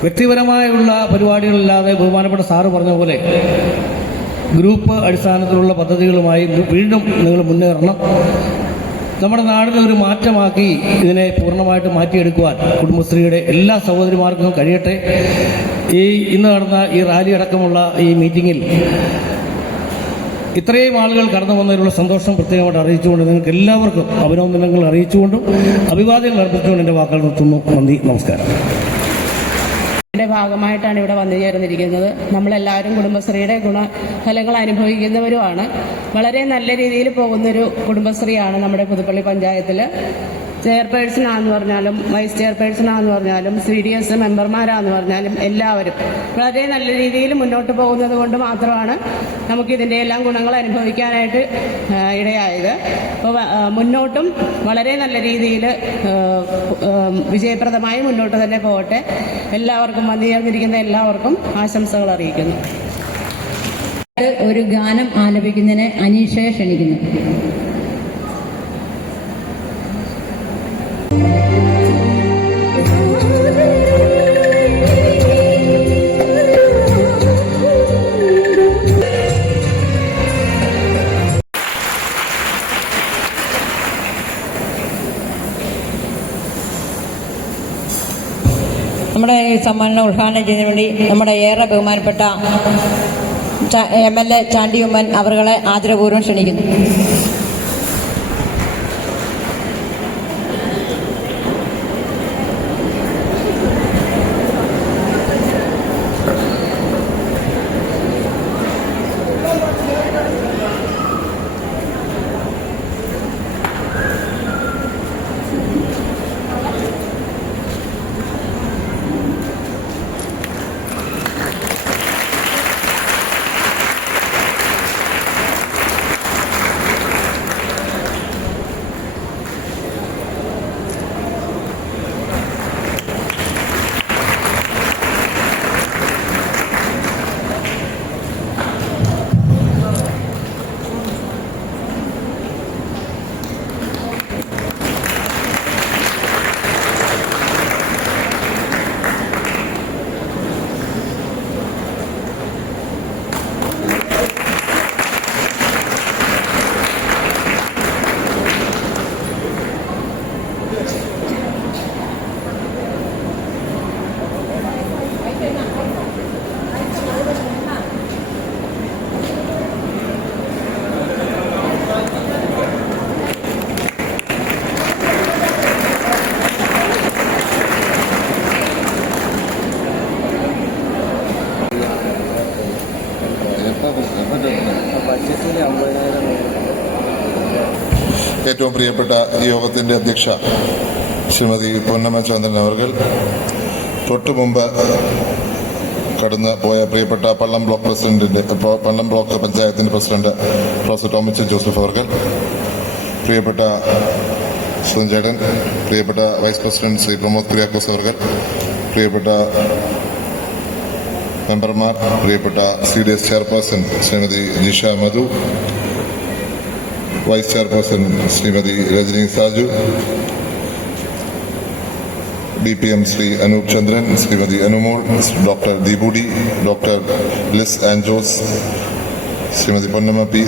വ്യക്തിപരമായുള്ള പരിപാടികളില്ലാതെ ബഹുമാനപ്പെട്ട സാറ് പറഞ്ഞ പോലെ ഗ്രൂപ്പ് അടിസ്ഥാനത്തിലുള്ള പദ്ധതികളുമായി വീണ്ടും നിങ്ങൾ മുന്നേറണം. നമ്മുടെ നാടിനെ ഒരു മാറ്റമാക്കി ഇതിനെ പൂർണ്ണമായിട്ട് മാറ്റിയെടുക്കുവാൻ കുടുംബശ്രീയുടെ എല്ലാ സഹോദരിമാർക്കും കഴിയട്ടെ. ഇന്ന് നടന്ന ഈ റാലി അടക്കമുള്ള ഈ മീറ്റിങ്ങിൽ ഇത്രയും ആളുകൾ കടന്നു വന്നതിലുള്ള സന്തോഷം പ്രത്യേകമായിട്ട് അറിയിച്ചുകൊണ്ട് നിങ്ങൾക്ക് എല്ലാവർക്കും അഭിനന്ദനങ്ങൾ അറിയിച്ചുകൊണ്ടും അഭിവാദ്യങ്ങൾ അർപ്പിച്ചുകൊണ്ട് എൻ്റെ വാക്കുകൾ നിർത്തുന്നു. നന്ദി, നമസ്കാരം. ഭാഗമായിട്ടാണ് ഇവിടെ വന്നു ചേർന്നിരിക്കുന്നത്. നമ്മളെല്ലാവരും കുടുംബശ്രീയുടെ ഗുണഫലങ്ങൾ അനുഭവിക്കുന്നവരുമാണ്. വളരെ നല്ല രീതിയിൽ പോകുന്നൊരു കുടുംബശ്രീയാണ് നമ്മുടെ പുതുപ്പള്ളി പഞ്ചായത്തിൽ. ചെയർപേഴ്സണാന്ന് പറഞ്ഞാലും വൈസ് ചെയർപേഴ്സണാന്ന് പറഞ്ഞാലും CDS മെമ്പർമാരാന്ന് പറഞ്ഞാലും എല്ലാവരും വളരെ നല്ല രീതിയിൽ മുന്നോട്ട് പോകുന്നത് കൊണ്ട് മാത്രമാണ് നമുക്കിതിൻ്റെ എല്ലാം ഗുണങ്ങൾ അനുഭവിക്കാനായിട്ട് ഇടയായത്. അപ്പോൾ മുന്നോട്ടും വളരെ നല്ല രീതിയിൽ വിജയപ്രദമായി മുന്നോട്ട് തന്നെ പോകട്ടെ. എല്ലാവർക്കും വന്നു ചേർന്നിരിക്കുന്ന എല്ലാവർക്കും ആശംസകൾ അറിയിക്കുന്നു. ഒരു ഗാനം ആലപിക്കുന്നതിന് അനീഷയെ ക്ഷണിക്കുന്നു. നമ്മുടെ ഈ സമ്മാനം ഉദ്ഘാടനം ചെയ്യുന്നതിന് വേണ്ടി നമ്മുടെ ഏറെ ബഹുമാനപ്പെട്ട MLA ചാണ്ടി ഉമ്മൻ അവരുടെ ആദരപൂർവ്വം ക്ഷണിക്കുന്നു. ഏറ്റവും പ്രിയപ്പെട്ട ഈ യോഗത്തിൻ്റെ അധ്യക്ഷ ശ്രീമതി പൊന്നമ്മ ചന്ദ്രൻ അവർകൾ, തൊട്ടു മുമ്പ് കടന്നു പോയ പ്രിയപ്പെട്ട പള്ളം ബ്ലോക്ക് പഞ്ചായത്തിന്റെ പ്രസിഡന്റ് പ്രൊഫസർ ടോമിച്ചൻ ജോസഫ് അവർകൾ, പ്രിയപ്പെട്ട സുധൻചേട്ടൻ, പ്രിയപ്പെട്ട വൈസ് പ്രസിഡന്റ് ശ്രീ പ്രമോദ് കുര്യാക്കോസ് അവർകൾ, പ്രിയപ്പെട്ട മെമ്പർമാർ, പ്രിയപ്പെട്ട CDS chairperson Shrimathi Jisha Madhu, vice chairperson Shrimathi Rajani Saju, DPM Shri Anoop Chandran, Shrimathi Anumol, doctor Deepu D, doctor Liz Ann Jose, Shrimathi Ponnamma P,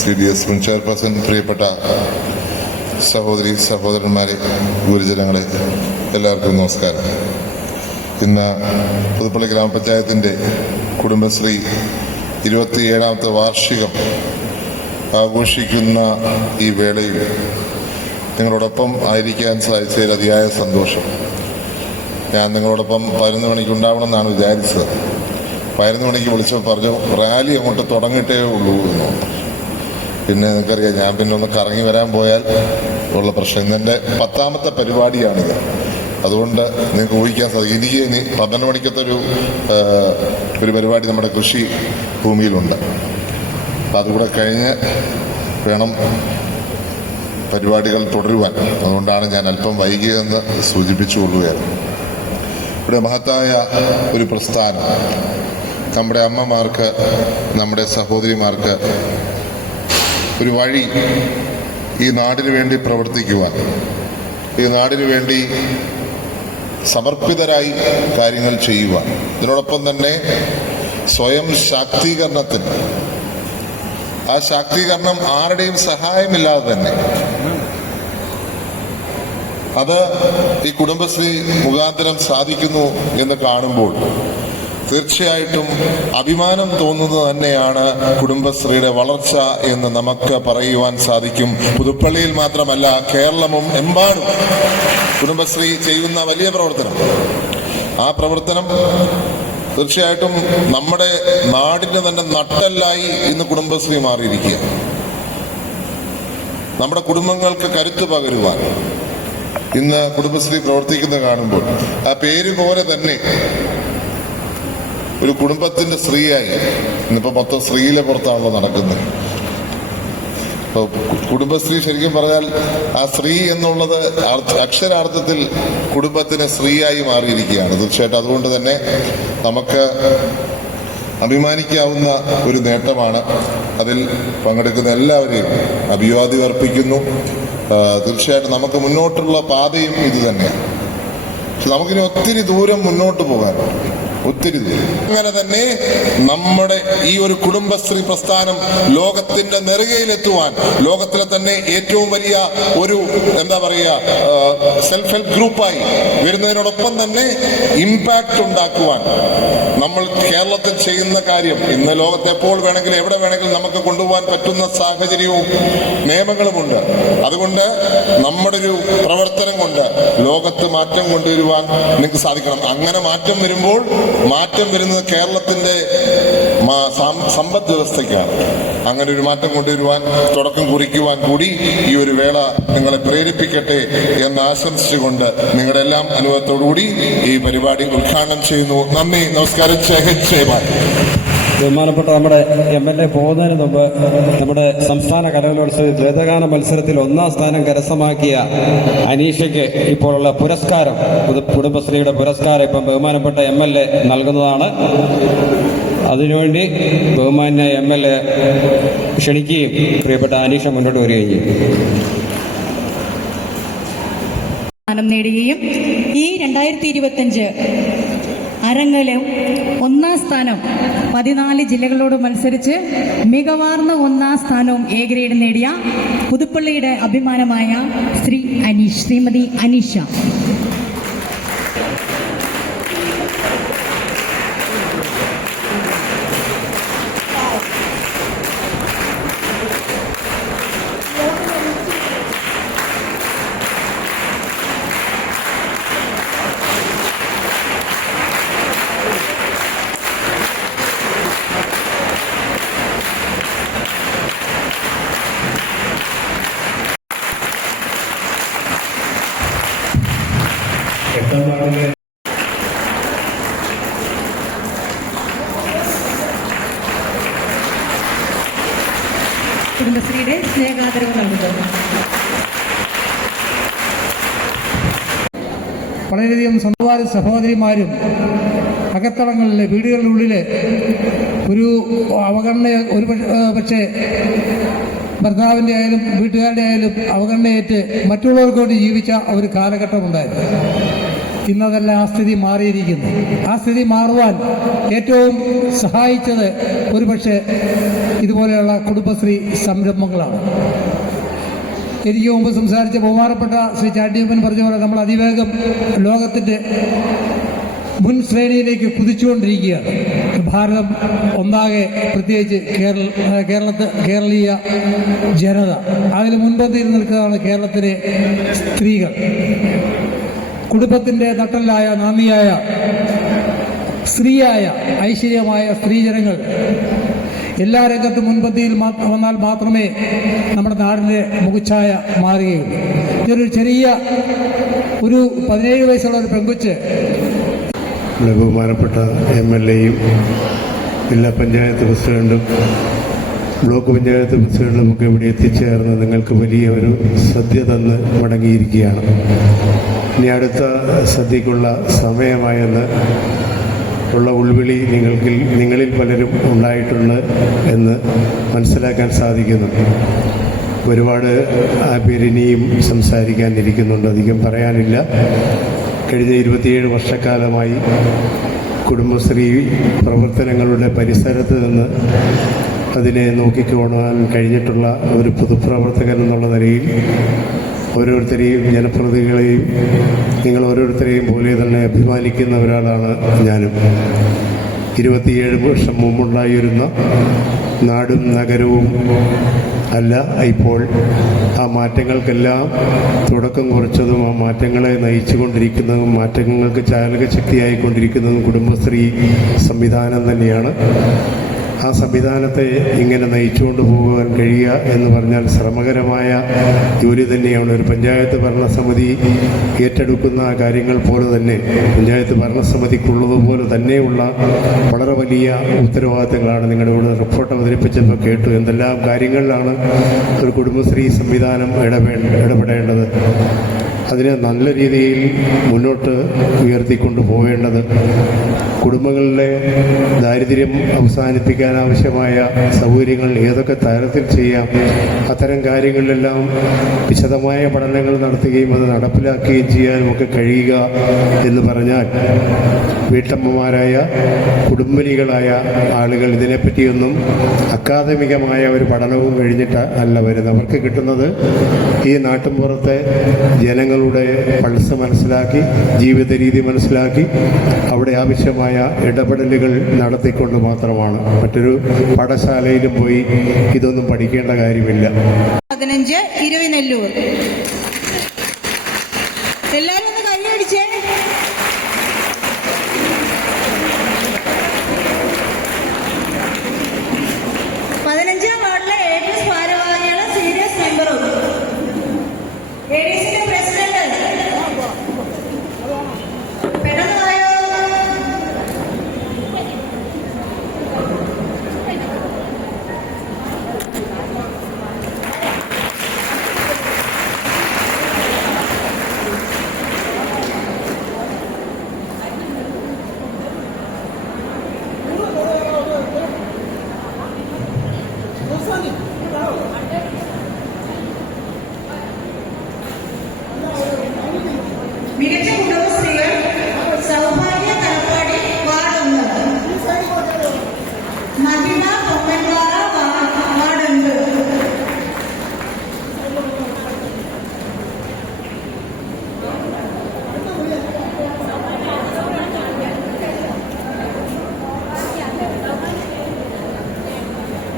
CDS മുൻ ചെയർപേഴ്സൺ, പ്രിയപ്പെട്ട സഹോദരി സഹോദരന്മാരെ, ഗുരുജനങ്ങളെ, എല്ലാവർക്കും നമസ്കാരം. ഇന്ന് പുതുപ്പള്ളി ഗ്രാമപഞ്ചായത്തിൻ്റെ കുടുംബശ്രീ 27ാമത്തെ വാർഷികം ആഘോഷിക്കുന്ന ഈ വേളയിൽ നിങ്ങളോടൊപ്പം ആയിരിക്കാൻ സാധിച്ചതിൽ അതിയായ സന്തോഷം. ഞാൻ നിങ്ങളോടൊപ്പം 11 മണിക്ക് ഉണ്ടാവണമെന്നാണ് വിചാരിച്ചത്. 11 മണിക്ക് വിളിച്ചപ്പോൾ പറഞ്ഞു റാലി അങ്ങോട്ട് തുടങ്ങിയിട്ടേ ഉള്ളൂ എന്ന്. പിന്നെ നിങ്ങൾക്കറിയാം, ഞാൻ പിന്നെ ഒന്ന് കറങ്ങി വരാൻ പോയാൽ ഉള്ള പ്രശ്നം. ഇന്നെൻ്റെ 10ാമത്തെ പരിപാടിയാണിത്. അതുകൊണ്ട് നിങ്ങൾക്ക് ഊഹിക്കാൻ സാധിക്കും. എനിക്ക് 12 മണിക്കത്തെ ഒരു പരിപാടി നമ്മുടെ കൃഷി ഭൂമിയിലുണ്ട്. അപ്പം അതുകൂടെ കഴിഞ്ഞ് വേണം പരിപാടികൾ തുടരുവാൻ. അതുകൊണ്ടാണ് ഞാൻ അല്പം വൈകിയതെന്ന് സൂചിപ്പിച്ചുകൊള്ളുകയായിരുന്നു. ഇവിടെ മഹത്തായ ഒരു പ്രസ്ഥാനം നമ്മുടെ അമ്മമാർക്ക്, നമ്മുടെ സഹോദരിമാർക്ക് ഒരു വഴി, ഈ നാടിനു വേണ്ടി പ്രവർത്തിക്കുവാൻ, ഈ നാടിനു വേണ്ടി സമർപ്പിതരായി കാര്യങ്ങൾ ചെയ്യുവാൻ, ഇതിനോടൊപ്പം തന്നെ സ്വയം ശാക്തീകരണത്തിന്, ആ ശാക്തീകരണം ആരുടെയും സഹായമില്ലാതെ തന്നെ അത് ഈ കുടുംബശ്രീ മുഖാന്തരം സാധിക്കുന്നു എന്ന് കാണുമ്പോൾ തീർച്ചയായിട്ടും അഭിമാനം തോന്നുന്നത് തന്നെയാണ് കുടുംബശ്രീയുടെ വളർച്ച എന്ന് നമുക്ക് പറയുവാൻ സാധിക്കും. പുതുപ്പള്ളിയിൽ മാത്രമല്ല, കേരളവും എമ്പാടും കുടുംബശ്രീ ചെയ്യുന്ന വലിയ പ്രവർത്തനം, ആ പ്രവർത്തനം തീർച്ചയായിട്ടും നമ്മുടെ നാടിന് തന്നെ നട്ടെല്ലായി ഇന്ന് കുടുംബശ്രീ മാറിയിരിക്കുക. നമ്മുടെ കുടുംബങ്ങൾക്ക് കരുത്ത് പകരുവാൻ ഇന്ന് കുടുംബശ്രീ പ്രവർത്തിക്കുന്നത് കാണുമ്പോൾ ആ പേര് പോലെ തന്നെ ഒരു കുടുംബത്തിന്റെ സ്ത്രീയായി, ഇന്നിപ്പോ മൊത്തം സ്ത്രീയിലെ പുറത്താണല്ലോ നടക്കുന്നത്. കുടുംബശ്രീ ശരിക്കും പറഞ്ഞാൽ ആ സ്ത്രീ എന്നുള്ളത് അക്ഷരാർത്ഥത്തിൽ കുടുംബത്തിന് സ്ത്രീയായി മാറിയിരിക്കുകയാണ്. തീർച്ചയായിട്ടും അതുകൊണ്ട് തന്നെ നമുക്ക് അഭിമാനിക്കാവുന്ന ഒരു നേട്ടമാണ്. അതിൽ പങ്കെടുക്കുന്ന എല്ലാവരെയും അഭിവാദ്യം അർപ്പിക്കുന്നു. തീർച്ചയായിട്ടും നമുക്ക് മുന്നോട്ടുള്ള പാതയും ഇത് തന്നെയാണ്. പക്ഷെ നമുക്കിനി ഒത്തിരി ദൂരം മുന്നോട്ട് പോകാനുണ്ട്, ഒത്തിരി ദൂരം. അങ്ങനെ തന്നെ നമ്മുടെ ഈ ഒരു കുടുംബശ്രീ പ്രസ്ഥാനം ലോകത്തിന്റെ നെറുകയിലെത്തുവാൻ, ലോകത്തിലെ തന്നെ ഏറ്റവും വലിയ ഒരു സെൽഫ് ഹെൽപ്പ് ഗ്രൂപ്പായി വരുന്നതിനോടൊപ്പം തന്നെ ഇമ്പാക്ട് ഉണ്ടാക്കുവാൻ നമ്മൾ കേരളത്തിൽ ചെയ്യുന്ന കാര്യം ഇന്ന് ലോകത്ത് എപ്പോൾ വേണമെങ്കിലും എവിടെ വേണമെങ്കിലും നമുക്ക് കൊണ്ടുപോകാൻ പറ്റുന്ന സാഹചര്യവും നിയമങ്ങളുമുണ്ട്. അതുകൊണ്ട് നമ്മുടെ ഒരു പ്രവർത്തനം കൊണ്ട് ലോകത്ത് മാറ്റം കൊണ്ടുവരുവാൻ നിങ്ങൾക്ക് സാധിക്കണം. അങ്ങനെ മാറ്റം വരുമ്പോൾ മാറ്റം വരുന്നത് കേരളത്തിന്റെ സമ്പദ് വ്യവസ്ഥയ്ക്കാണ്. അങ്ങനെ ഒരു മാറ്റം കൊണ്ടുവരുവാൻ, തുടക്കം കുറിക്കുവാൻ കൂടി ഈ ഒരു വേള നിങ്ങളെ പ്രേരിപ്പിക്കട്ടെ എന്ന് ആശംസിച്ചുകൊണ്ട് നിങ്ങളുടെ എല്ലാം അനുഭവത്തോടുകൂടി ഈ പരിപാടി ഉദ്ഘാടനം ചെയ്യുന്നു. നന്ദി, നമസ്കാരം. ബഹുമാനപ്പെട്ട നമ്മുടെ MLA പോകുന്നതിന് മുമ്പ് നമ്മുടെ സംസ്ഥാന കലോത്സവ ദ്രുതഗാന മത്സരത്തിൽ 1ാം സ്ഥാനം കരസ്ഥമാക്കിയ അനീഷയ്ക്ക് ഇപ്പോഴുള്ള പുരസ്കാരം, കുടുംബശ്രീയുടെ പുരസ്കാരം ഇപ്പം ബഹുമാനപ്പെട്ട MLA നൽകുന്നതാണ്. അതിനുവേണ്ടി ബഹുമാന്യ MLA ക്ഷണിക്കുകയും പ്രിയപ്പെട്ട അനീഷ മുന്നോട്ട് വരികയും ചെയ്യും. സ്ഥാനം നേടുകയും ഈ 2025 അരങ്ങിലും 1ാം സ്ഥാനം 14 ജില്ലകളോട് മത്സരിച്ച് മികവാർന്ന 1ാം സ്ഥാനവും എ ഗ്രേഡ് നേടിയ പുതുപ്പള്ളിയുടെ അഭിമാനമായ ശ്രീമതി അനീഷ. കുടുംബശ്രീയുടെ സ്നേഹാദരവ് നൽകുന്നു. വളരെയധികം സ്വന്തം സഹോദരിമാരും അകത്തളങ്ങളിലെ വീടുകളിലുള്ളിൽ ഒരു അവഗണന, പക്ഷേ ഭർത്താവിൻ്റെ ആയാലും വീട്ടുകാരുടെ ആയാലും അവഗണനയേറ്റ് മറ്റുള്ളവർക്ക് വേണ്ടി ജീവിച്ച ഒരു കാലഘട്ടമുണ്ടായിരുന്നു. ഇന്നതല്ല, ആ സ്ഥിതി മാറിയിരിക്കുന്നു. ആ സ്ഥിതി മാറുവാൻ ഏറ്റവും സഹായിച്ചത് ഒരുപക്ഷെ ഇതുപോലെയുള്ള കുടുംബശ്രീ സംരംഭങ്ങളാണ്. എനിക്ക് മുമ്പ് സംസാരിച്ച ബഹുമാനപ്പെട്ട ശ്രീ ചാണ്ടിയപ്പൻ പറഞ്ഞ പോലെ നമ്മൾ അതിവേഗം ലോകത്തിൻ്റെ മുൻ ശ്രേണിയിലേക്ക് കുതിച്ചുകൊണ്ടിരിക്കുകയാണ്. ഭാരതം ഒന്നാകെ, പ്രത്യേകിച്ച് കേരളീയ ജനത, അതിൽ മുൻപന്തിയിൽ നിൽക്കുന്നതാണ് കേരളത്തിലെ സ്ത്രീകൾ. കുടുംബത്തിൻ്റെ നട്ടലായ നാന്ദിയായ സ്ത്രീയായ ഐശ്വര്യമായ സ്ത്രീജനങ്ങൾ എല്ലാ രംഗത്തും മുൻപന്തിയിൽ വന്നാൽ മാത്രമേ നമ്മുടെ നാടിൻ്റെ മുഖച്ഛായ മാറുകയുള്ളൂ. ഇതൊരു ചെറിയ 17 വയസ്സുള്ള ഒരു പെൺകൊച്ച് ബഹുമാനപ്പെട്ട MLAയും ജില്ലാ പഞ്ചായത്ത് പ്രസിഡന്റും ബ്ലോക്ക് പഞ്ചായത്ത് പ്രസിഡന്റും ഒക്കെ ഇവിടെ എത്തിച്ചേർന്ന് നിങ്ങൾക്ക് വലിയ ഒരു സദ്യ തന്ന് മടങ്ങിയിരിക്കുകയാണ്. ഇനി അടുത്ത സദ്യക്കുള്ള സമയമായെന്ന് ഉള്ള ഉൾവിളി നിങ്ങളിൽ പലരും ഉണ്ടായിട്ടുണ്ട് എന്ന് മനസ്സിലാക്കാൻ സാധിക്കുന്നു. ഒരുപാട് ആ പേരിനിയും സംസാരിക്കാനിരിക്കുന്നുണ്ട്, അധികം പറയാനില്ല. കഴിഞ്ഞ 27 വർഷക്കാലമായി കുടുംബശ്രീ പ്രവർത്തനങ്ങളുടെ പരിസരത്ത് നിന്ന് അതിനെ നോക്കിക്കോണാൻ കഴിഞ്ഞിട്ടുള്ള ഒരു പൊതുപ്രവർത്തകൻ എന്നുള്ള നിലയിൽ ഓരോരുത്തരെയും ജനപ്രതിനിധികളെയും നിങ്ങൾ ഓരോരുത്തരെയും പോലെ തന്നെ അഭിമാനിക്കുന്ന ഒരാളാണ് ഞാനും. 27 വർഷം മുമ്പുണ്ടായിരുന്ന നാടും നഗരവും അല്ല ഇപ്പോൾ. ആ മാറ്റങ്ങൾക്കെല്ലാം തുടക്കം കുറിച്ചതും ആ മാറ്റങ്ങളെ നയിച്ചുകൊണ്ടിരിക്കുന്നതും മാറ്റങ്ങൾക്ക് ചാലകശക്തിയായിക്കൊണ്ടിരിക്കുന്നതും കുടുംബശ്രീ സംവിധാനം തന്നെയാണ്. ആ സംവിധാനത്തെ ഇങ്ങനെ നയിച്ചുകൊണ്ട് പോകുവാൻ കഴിയുക എന്ന് പറഞ്ഞാൽ ശ്രമകരമായ ജോലി തന്നെയാണ്. ഒരു പഞ്ചായത്ത് ഭരണസമിതി ഏറ്റെടുക്കുന്ന കാര്യങ്ങൾ പോലെ തന്നെ പഞ്ചായത്ത് ഭരണസമിതിക്കുള്ളതുപോലെ തന്നെയുള്ള വളരെ വലിയ ഉത്തരവാദിത്തങ്ങളാണ്. നിങ്ങളുടെ കൂടെ റിപ്പോർട്ട് അവതരിപ്പിച്ചപ്പോൾ കേട്ടു എന്തെല്ലാം കാര്യങ്ങളിലാണ് ഒരു കുടുംബശ്രീ സംവിധാനം ഇടപെടേണ്ടത്. അതിനെ നല്ല രീതിയിൽ മുന്നോട്ട് ഉയർത്തിക്കൊണ്ട് പോവേണ്ടത്, കുടുംബങ്ങളിലെ ദാരിദ്ര്യം അവസാനിപ്പിക്കാനാവശ്യമായ സൗകര്യങ്ങൾ ഏതൊക്കെ തരത്തിൽ ചെയ്യാം, അത്തരം കാര്യങ്ങളിലെല്ലാം വിശദമായ പഠനങ്ങൾ നടത്തുകയും അത് നടപ്പിലാക്കുകയും ചെയ്യാനുമൊക്കെ കഴിയുക എന്ന് പറഞ്ഞാൽ വീട്ടമ്മമാരായ കുടുംബിനികളായ ആളുകൾ ഇതിനെപ്പറ്റിയൊന്നും അക്കാദമികമായ ഒരു പഠനവും കഴിഞ്ഞിട്ട് അല്ല വരുന്നത്. അവർക്ക് കിട്ടുന്നത് ഈ നാട്ടിൻപുറത്തെ ജനങ്ങളുടെ പൾസ് മനസ്സിലാക്കി, ജീവിത രീതി മനസ്സിലാക്കി അവിടെ ആവശ്യമായ ഇടപെടലുകൾ നടത്തിക്കൊണ്ട് മാത്രമാണ്. മറ്റൊരു പാഠശാലയിലും പോയി ഇതൊന്നും പഠിക്കേണ്ട കാര്യമില്ല. 15 ഇരുവിനെല്ലൂർ. എല്ലാവരും ഒന്ന് കൈയടിച്ചേ. 15ാം വാർഡിലെ ADS ഭാരവാഹിയാണ് സീരിയസ് മെമ്പറും ADSന്റെ പ്രസിഡന്റ്. പെട്ടെന്ന് വായോ. മികച്ച കുടുംബശ്രീകൾ സൗഭാഗ്യ കടപ്പാടി വാർഡ് 1, മഹിമ പൊമ്മൻപാറ വാർഡ് 9,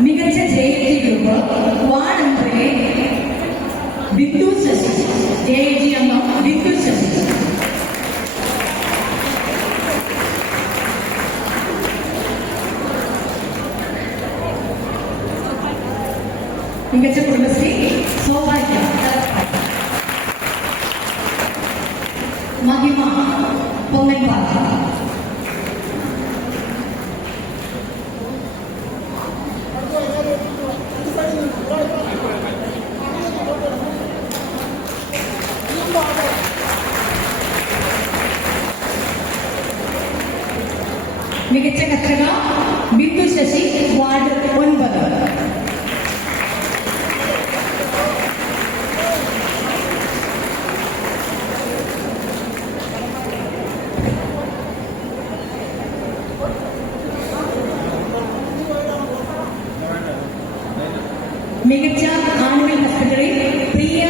മികച്ച JLG group ward 9 Bindu Sasi. JLG അംഗം ബിന്ദു ശശി. മികച്ച കുടുംബശ്രീ സൗഭാഗ്യം മഹിമ പൊമ്മൻപാറ. മികച്ച കർഷക ബിന്ദു ശശി വാർഡ് 9. മികച്ച ആനുവൽ ഹോസ്പിറ്റലിൽ പ്രിയ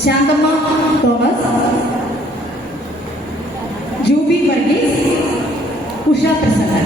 ശാന്തമ്മ തോമസ്, ജൂബി വർഗീസ്, ഉഷ പ്രസന്ന.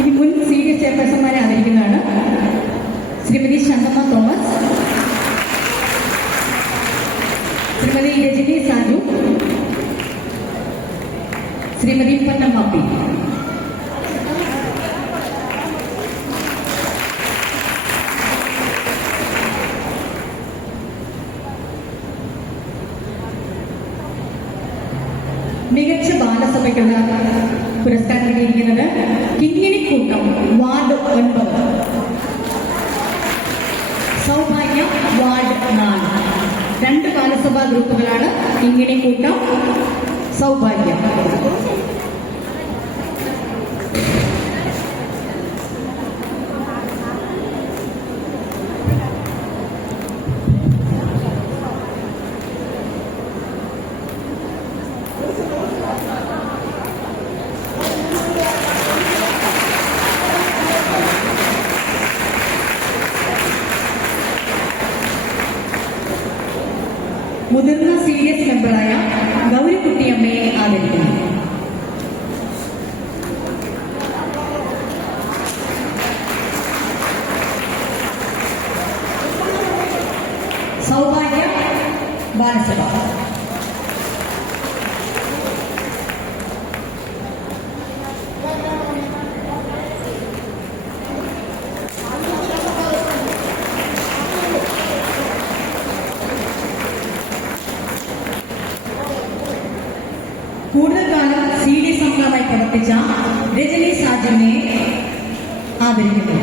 ഇനി മുൻ സീനിയർ ചെയർപേഴ്സൺമാരെ ആദരിക്കുന്നതാണ്. ശ്രീമതി ശാന്തമ്മ തോമസ്, ശ്രീമതി രജനി സാജു, ശ്രീമതി പൊന്നമ്മാപ്പി. മികച്ച ബാലസഭയ്ക്കുള്ള പുരസ്കാരം നേടിയിരിക്കുന്നത് കിങ്ങിണിക്കൂട്ടം വാർഡ് 9, സൗഭാഗ്യം വാർഡ് 4. 2 ബാലസഭാ ഗ്രൂപ്പുകളാണ് കിങ്ങിണിക്കൂട്ടം, സൗഭാഗ്യം. മുതിർന്ന സീരിയസ് മെമ്പറായ ഗൗരിക്കുട്ടിയമ്മയെ ആദരിക്കുന്നു. സൗഭാഗ്യ ബാലസഭ. കൂടുതൽ കാലം CD സംഘമായി പ്രവർത്തിച്ച രജനി സാജനെ ആദരിക്കുന്നു.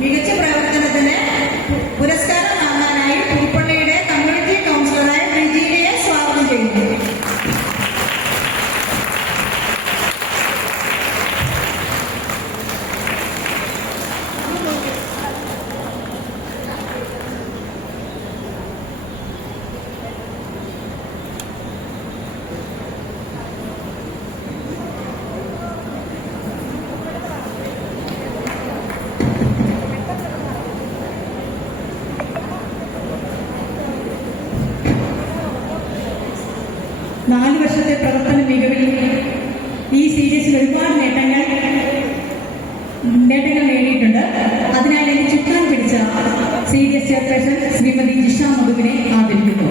മികച്ച പ്രവർത്തനത്തിന് പുരസ്കാരം വാങ്ങാനായി പുതുപ്പള്ളിയുടെ കമ്മ്യൂണിറ്റി കൗൺസിലറായ റിജീനയെ സ്വാഗതം ചെയ്യുന്നു. നാല് വർഷത്തെ പ്രവർത്തന മികവിൽ ഈ സീരീസിൽ ഒരുപാട് നേട്ടങ്ങൾ നേടിയിട്ടുണ്ട്. അതിനാൽ എനിക്ക് ചുക്കാൻ പിടിച്ച സീരിയസ് ചെയർപേഴ്സൺ ശ്രീമതി ജിഷ മധുവിനെ ആദരിക്കുന്നു.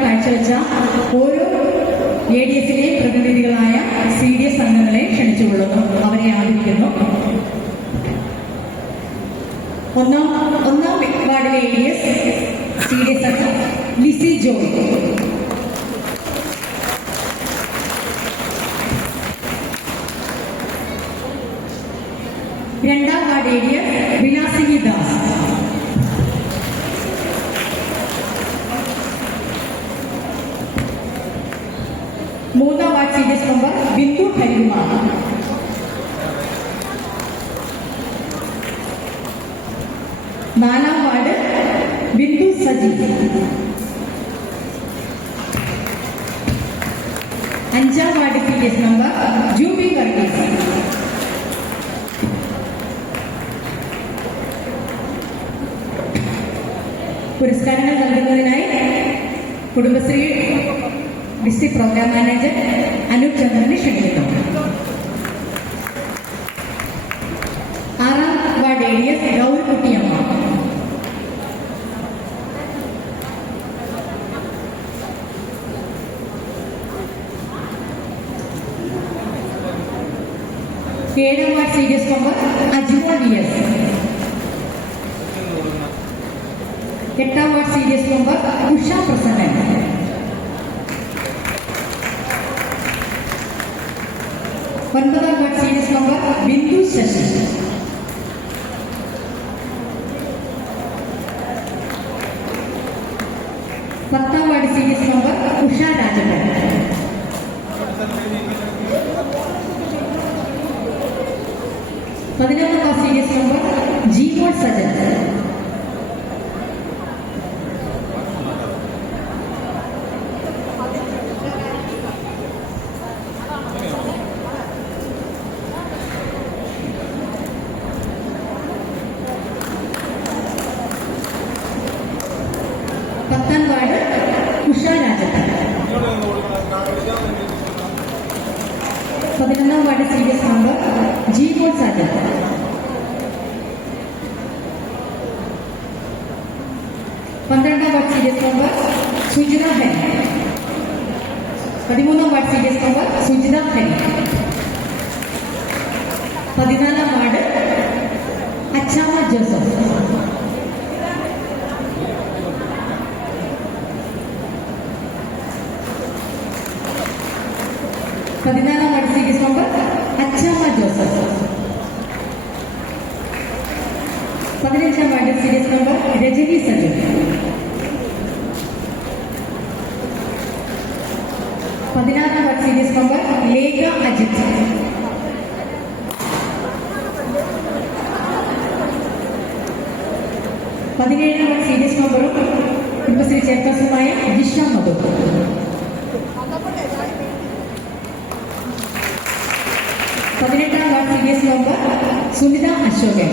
കാഴ്ചവെച്ച ഓരോ ADSിലെ പ്രതിനിധികളായ CDS അംഗങ്ങളെ ക്ഷണിച്ചുകൊള്ളുന്നു. അവരെ ആദരിക്കുന്നു. ഒന്നാം വാർഡിലെ ADS CDS അംഗം ലിസി ജോയ്. രണ്ടാം വാർഡ് ADS വിലാസിനി ദാസ്. മൂന്നാം ward CDS member Bindu Harikumar. നാലാം വാർഡ് ബിന്ദു സജി. അഞ്ചാം ward CDS member Jubi Varghese. പുരസ്കാരങ്ങൾ നൽകുന്നതിനായി Kudumbashree district program manager Anoop ചന്ദ്രനെ ക്ഷണിക്കുന്നു. 6ാം വാർഡ് ADS ഗൗരിക്കുട്ടിയമ്മ. 7ാം ward CDS member Ajmol VS. 8ാം ward CDS member Usha Prasannan. 9ാം ward CDS member Bindu Sasi. 10ാം ward CDS member Usha Rajappan. 11ാം ward CDS member Jeemol Sajan. 10ാം വാർഡ് ഉഷ രാജപ്പൻ. 11ാം ward CDS member Jeemol Sajan. 12ാം ward CDS member Sujitha Hen. 13ാം ward CDS member Sujitha Hen. 14ാം വാർഡ് അച്ചാമ ജോസഫ്. 14ാം ward CDS member Achamma Joseph. 15ാം ward CDS member Rajani Saju. 16ാം ward CDS member Lekha Ajith. 17ാം വാർഡ് CDS മെമ്പറും കുടുംബശ്രീ ചെയർപേഴ്സണുമായ ജിഷ മധു. 18ാം ward CDS member Sunitha Ashokan.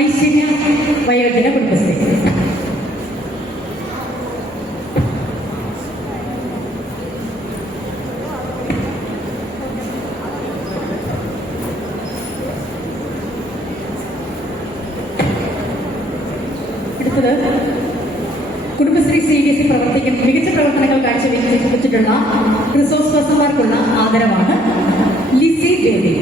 Aishwarya വയോജന കുടുംബശ്രീ. അടുത്തത് കുടുംബശ്രീ CDS പ്രവർത്തിക്കുന്ന മികച്ച പ്രവർത്തനങ്ങൾ കാഴ്ചവെച്ചിട്ടുള്ള റിസോഴ്സ് പേഴ്സൺമാർക്കുള്ള ആദരവാണ്. ലിസി ബേബി.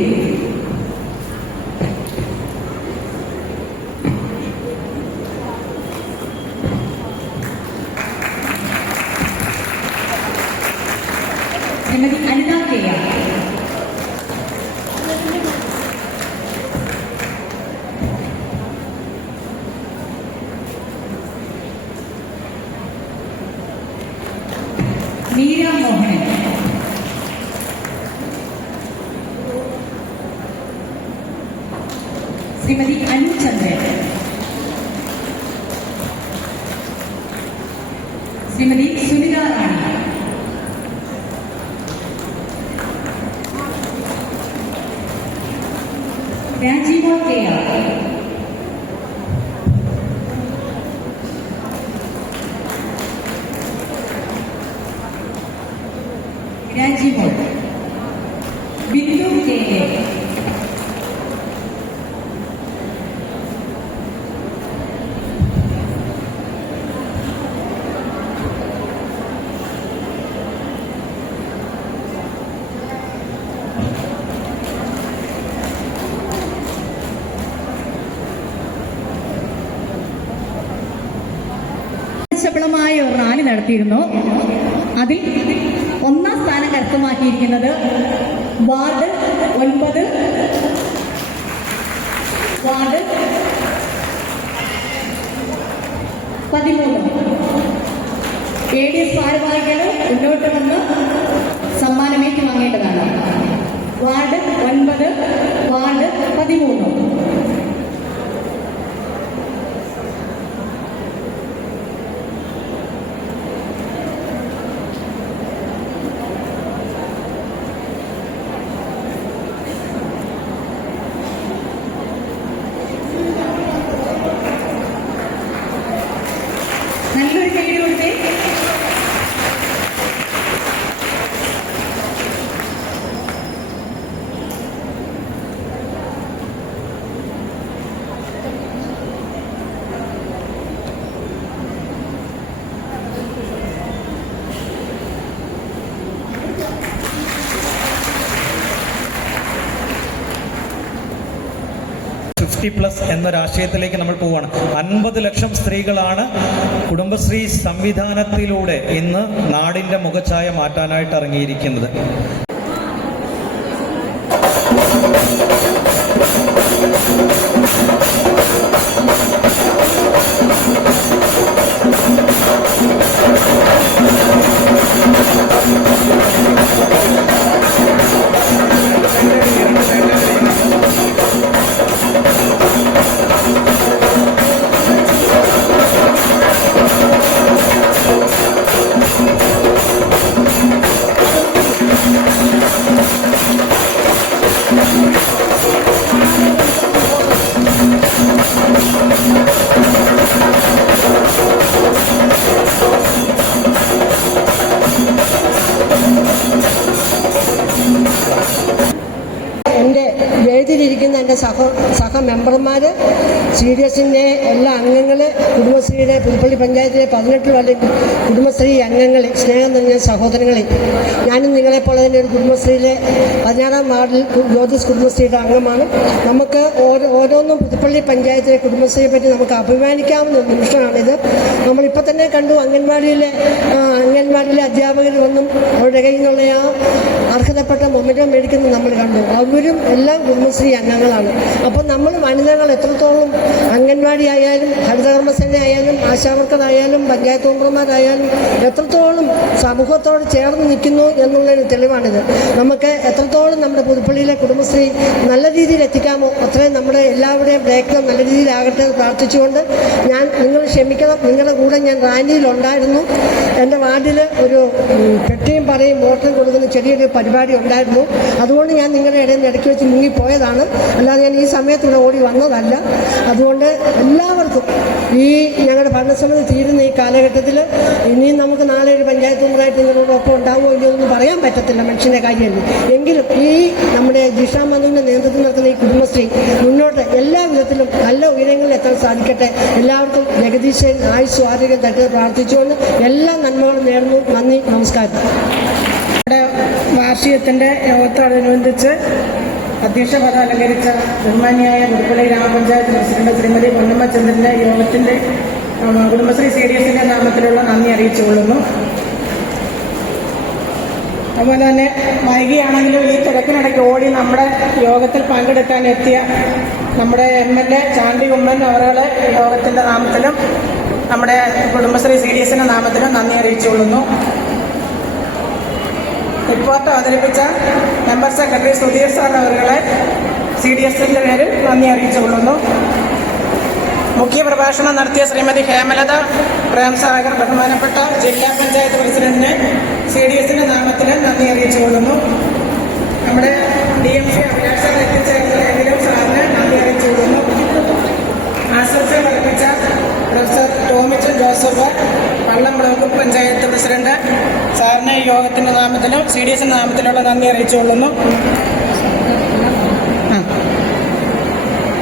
ശ്രീമതി അനിത KR. മീര മോഹനൻ. ശ്രീമതി അനു ചന്ദ്രൻ. ശ്രീമതി സുനിത റാണി. രാജീവ KR. രാജീവോൾ. ബിന്ദു KA. ശബളമായ ഒരു റാലി നടത്തിയിരുന്നു. അതിൽ 1ാം സ്ഥാനം കരസ്ഥമാക്കിയിരിക്കുന്നത് വാർഡ് 9, വാർഡ് 13. ADS ഭാരവാഹികൾ മുന്നോട്ട് വന്ന് സമ്മാനമേറ്റ് വാങ്ങേണ്ടതാണ്. Ward 9, ward 13. 50+ എന്നൊരാശയത്തിലേക്ക് നമ്മൾ പോവുകയാണ്. 50 ലക്ഷം സ്ത്രീകളാണ് കുടുംബശ്രീ സംവിധാനത്തിലൂടെ ഇന്ന് നാടിൻ്റെ മുഖച്ഛായ മാറ്റാനായിട്ട് ഇറങ്ങിയിരിക്കുന്നത്. എൻ്റെ വേദിയിലിരിക്കുന്ന എൻ്റെ സഹ മെമ്പർമാർ, CDSൻ്റെ എല്ലാ അംഗങ്ങൾ, കുടുംബശ്രീയുടെ പുതുപ്പള്ളി പഞ്ചായത്തിലെ 18 വാർഡ് കുടുംബശ്രീ അംഗങ്ങൾ, സ്നേഹം നിറഞ്ഞ സഹോദരങ്ങളെ, ഞാനും നിങ്ങളെപ്പോലെ തന്നെ ഒരു കുടുംബശ്രീയിലെ 16-ാം വാർഡിൽ ജ്യോതിസ് കുടുംബശ്രീയുടെ അംഗമാണ്. നമുക്ക് ഓരോന്നും പുതുപ്പള്ളി പഞ്ചായത്തിലെ കുടുംബശ്രീയെ പറ്റി നമുക്ക് അഭിമാനിക്കാവുന്ന ഒരു നിമിഷമാണിത്. നമ്മളിപ്പോൾ തന്നെ കണ്ടു, അംഗൻവാടിയിലെ അധ്യാപകർ വന്നും അവരുടെ കയ്യിൽ നിന്നുള്ള ആ അർഹതപ്പെട്ട മൊമെന്റം മേടിക്കുന്നത് നമ്മൾ കണ്ടു. അവരും എല്ലാം കുടുംബശ്രീ അംഗങ്ങളാണ്. അപ്പോൾ നമ്മൾ വനിതകൾ എത്രത്തോളം അംഗൻവാടി ആയാലും ഹരിതകർമ്മസേന ആയാലും ആശാവർക്കറായാലും പഞ്ചായത്ത് മെമ്പർമാരായാലും എത്രത്തോളം സമൂഹത്തോട് ചേർന്ന് നിൽക്കുന്നു എന്നുള്ളൊരു തെളിവാണിത്. നമുക്ക് എത്രത്തോളം നമ്മുടെ പുതുപ്പള്ളിയിലെ കുടുംബശ്രീ നല്ല രീതിയിൽ എത്തിക്കാമോ അത്രയും നമ്മുടെ എല്ലാവരുടെയും പ്രയത്നം നല്ല രീതിയിലാകട്ടെ എന്ന് പ്രാർത്ഥിച്ചുകൊണ്ട് നിങ്ങൾ ക്ഷമിക്കണം, നിങ്ങളുടെ കൂടെ ഞാൻ റാലിയിലുണ്ടായിരുന്നു. എൻ്റെ വാർഡിൽ ഒരു പെട്ടിയും പറയും വോട്ടും കൊടുക്കുന്ന ചെറിയൊരു പരിപാടി ഉണ്ടായിരുന്നു. അതുകൊണ്ട് ഞാൻ നിങ്ങളുടെ ഇടയിൽ നിന്ന് ഇടയ്ക്ക് വെച്ച് മുങ്ങിപ്പോയതാണ്, അല്ലാതെ ഞാൻ ഈ സമയത്തൂടെ ഓടി വന്നതല്ല. അതുകൊണ്ട് എല്ലാവർക്കും ഈ ഞങ്ങളുടെ ഭരണസമിതി തീരുന്ന ഈ കാലഘട്ടത്തിൽ ഇനിയും നമുക്ക് നാളെ ഒരു പഞ്ചായത്ത് മെമ്പറായിട്ട് നിങ്ങളോടൊപ്പം ഉണ്ടാവുമോ ഇല്ലയോ എന്ന് പറയാൻ പറ്റത്തില്ല, മനുഷ്യൻ്റെ കാര്യമല്ല. എങ്കിലും ഈ നമ്മുടെ ജിഷാ മധുവിൻ്റെ നേതൃത്വം നടത്തുന്ന ഈ കുടുംബശ്രീ മുന്നോട്ട് എല്ലാ വിധത്തിലും നല്ല ഉയരങ്ങളിൽ എത്താൻ സാധിക്കട്ടെ. എല്ലാവർക്കും ജഗദീശൻ ആയുസ് ആരോഗ്യം തട്ടി പ്രാർത്ഥിച്ചുകൊണ്ട് എല്ലാ നന്മകളും നേർന്നു. നന്ദി, നമസ്കാരം. നമ്മുടെ വാർഷികത്തിൻ്റെ യോഗത്തോടനുബന്ധിച്ച് അധ്യക്ഷ പദം അലങ്കരിച്ച ബഹുമാനിയായ പുതുപ്പള്ളി ഗ്രാമപഞ്ചായത്ത് പ്രസിഡന്റ് ശ്രീമതി പൊന്നമ്മ ചന്ദ്രന്റെ യോഗത്തിന്റെ കുടുംബശ്രീ CDSന്റെ നാമത്തിലുള്ള നന്ദി അറിയിച്ചുകൊള്ളുന്നു. അതുപോലെ തന്നെ വൈകിയാണെങ്കിലും ഈ തിരക്കിനിടയ്ക്ക് ഓടി നമ്മുടെ യോഗത്തിൽ പങ്കെടുക്കാൻ എത്തിയ നമ്മുടെ MLA ചാണ്ടി ഉമ്മൻ അവരുടെ യോഗത്തിന്റെ നാമത്തിലും നമ്മുടെ കുടുംബശ്രീ CDSന്റെ നാമത്തിലും നന്ദി അറിയിച്ചുകൊള്ളുന്നു. റിപ്പോർട്ട് അവതരിപ്പിച്ച മെമ്പർ സെക്രട്ടറി സുധീർ സാർ അവരുടെ CDSന്റെ പേരിൽ നന്ദി അറിയിച്ചുകൊള്ളുന്നു. മുഖ്യ പ്രഭാഷണം നടത്തിയ ശ്രീമതി ഹേമലത പ്രേംസാഗർ ബഹുമാനപ്പെട്ട ജില്ലാ പഞ്ചായത്ത് പ്രസിഡന്റിന് CDSന്റെ നാമത്തിൽ നന്ദി അറിയിച്ചുകൊള്ളുന്നു. നമ്മുടെ DMC അഭിലാഷ് സാർ എത്തിച്ചേർന്നതിലും സാറിന് നന്ദി അറിയിച്ചുകൊള്ളുന്നു. ആശംസ പഠിപ്പിച്ച പ്രൊഫസർ ടോമിച്ചൻ ജോസഫ് പള്ളം ബ്ലോക്ക് പഞ്ചായത്ത് പ്രസിഡന്റ് സാറിന് യോഗത്തിന്റെ നാമത്തിലും CDSന്റെ നാമത്തിലുള്ള നന്ദി അറിയിച്ചുകൊള്ളുന്നു.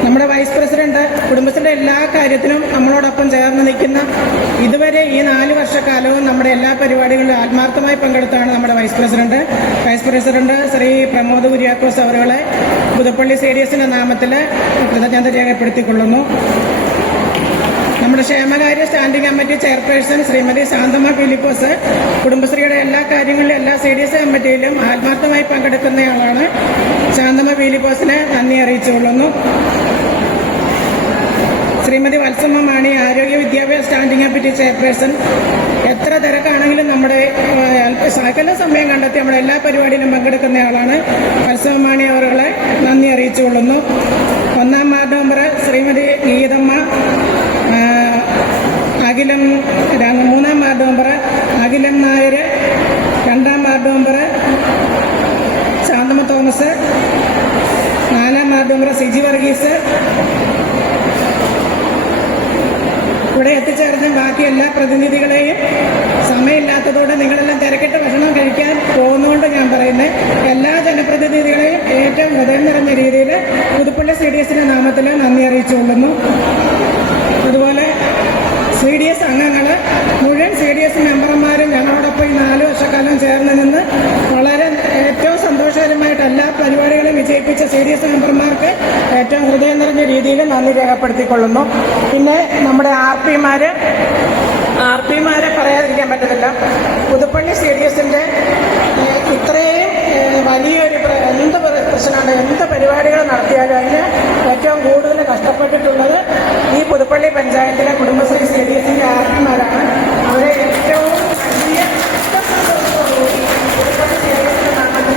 നമ്മുടെ വൈസ് പ്രസിഡന്റ് കുടുംബശ്രീയുടെ എല്ലാ കാര്യത്തിലും നമ്മളോടൊപ്പം ചേർന്ന് നിൽക്കുന്ന, ഇതുവരെ ഈ 4 വർഷക്കാലവും നമ്മുടെ എല്ലാ പരിപാടികളിലും ആത്മാർത്ഥമായി പങ്കെടുത്താണ് നമ്മുടെ വൈസ് പ്രസിഡന്റ് ശ്രീ പ്രമോദ് കുര്യാക്കോസ് അവരുടെ പുതുപ്പള്ളി CDSന്റെ നാമത്തിൽ കൃതജ്ഞത രേഖപ്പെടുത്തിക്കൊള്ളുന്നു. നമ്മുടെ ക്ഷേമകാര്യ standing committee chairperson Shrimati Shanthamma Philipose കുടുംബശ്രീയുടെ എല്ലാ കാര്യങ്ങളിലും എല്ലാ CDS കമ്മിറ്റിയിലും ആത്മാർത്ഥമായി പങ്കെടുക്കുന്നയാളാണ്. ശാന്തമ്മ ഫിലിപ്പോസിനെ നന്ദി അറിയിച്ചുകൊള്ളുന്നു. ശ്രീമതി വത്സമ്മ മാണി ആരോഗ്യ വിദ്യാഭ്യാസ സ്റ്റാൻഡിംഗ് കമ്മിറ്റി ചെയർപേഴ്സൺ, എത്ര തിരക്കാണെങ്കിലും നമ്മുടെ സകല സമയം കണ്ടെത്തി നമ്മുടെ എല്ലാ പരിപാടിയിലും പങ്കെടുക്കുന്നയാളാണ്. വത്സമ്മ മാണി അവരുടെ നന്ദി അറിയിച്ചുകൊള്ളുന്നു. 1-ാം വാർഡ് മെമ്പർ ശ്രീമതി ഗീതമ്മ, അഖിലം 3-ാം വാർഡ് മെമ്പർ അഖിലം നായർ, 2-ാം വാർഡ് മെമ്പർ ശാന്തമ്മ തോമസ്, 4-ാം വാർഡ് മെമ്പർ സിജി വർഗീസ്, ഇവിടെ എത്തിച്ചേർന്ന ബാക്കി എല്ലാ പ്രതിനിധികളെയും സമയമില്ലാത്തതോടെ നിങ്ങളെല്ലാം തിരക്കിട്ട് ഭക്ഷണം കഴിക്കാൻ പോകുന്നതുകൊണ്ട് ഞാൻ പറയുന്നത് എല്ലാ ജനപ്രതിനിധികളെയും ഏറ്റവും ഹൃദയം നിറഞ്ഞ രീതിയിൽ പുതുപ്പള്ളി CDSന്റെ നാമത്തിൽ നന്ദി അറിയിച്ചുകൊള്ളുന്നു. അതുപോലെ CDS അംഗങ്ങൾ മുഴുവൻ CDS മെമ്പർമാരും ഞങ്ങളോടൊപ്പം ഈ 4 വർഷക്കാലം ചേർന്ന് നിന്ന് വളരെ ഏറ്റവും സന്തോഷകരമായിട്ട് എല്ലാ പരിപാടികളും വിജയിപ്പിച്ച CDS മെമ്പർമാർക്ക് ഏറ്റവും ഹൃദയം നിറഞ്ഞ രീതിയിൽ നന്ദി രേഖപ്പെടുത്തിക്കൊള്ളുന്നു. പിന്നെ നമ്മുടെ ആർ പിമാരെ പറയാതിരിക്കാൻ പറ്റത്തില്ല. പുതുപ്പള്ളി CDSന്റെ ഇത്രയും വലിയൊരു എന്ത് പ്രശ്നമുണ്ട്, എന്ത് പരിപാടികൾ നടത്തിയാലും അതിന് ഏറ്റവും കൂടുതൽ കഷ്ടപ്പെട്ടിട്ടുള്ളത് ഈ പുതുപ്പള്ളി പഞ്ചായത്തിലെ കുടുംബശ്രീ CDSന്റെ ആർ പിമാരാണ്. അവരെ ഏറ്റവും വലിയ പുതുപ്പള്ളി CDSന്റെ നാമത്തിൽ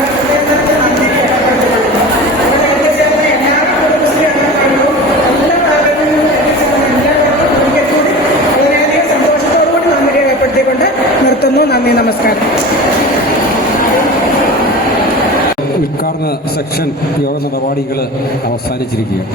നന്ദി രേഖപ്പെടുത്തിക്കൊള്ളുന്നു. അങ്ങനെ എത്തിച്ചേർന്ന എല്ലാ കുടുംബശ്രീ അംഗങ്ങളും എല്ലാ ഭാഗങ്ങളിലും എത്തിച്ചേർന്ന എല്ലാവർക്കും ഒരിക്കൽ കൂടി വളരെയധികം സന്തോഷത്തോടുകൂടി നന്ദി രേഖപ്പെടുത്തിക്കൊണ്ട് നിർത്തുന്നു. നന്ദി, നമസ്കാരം. ഉദ്ഘാടന സെക്ഷൻ യോഗ നടപടികൾ അവസാനിച്ചിരിക്കുകയാണ്.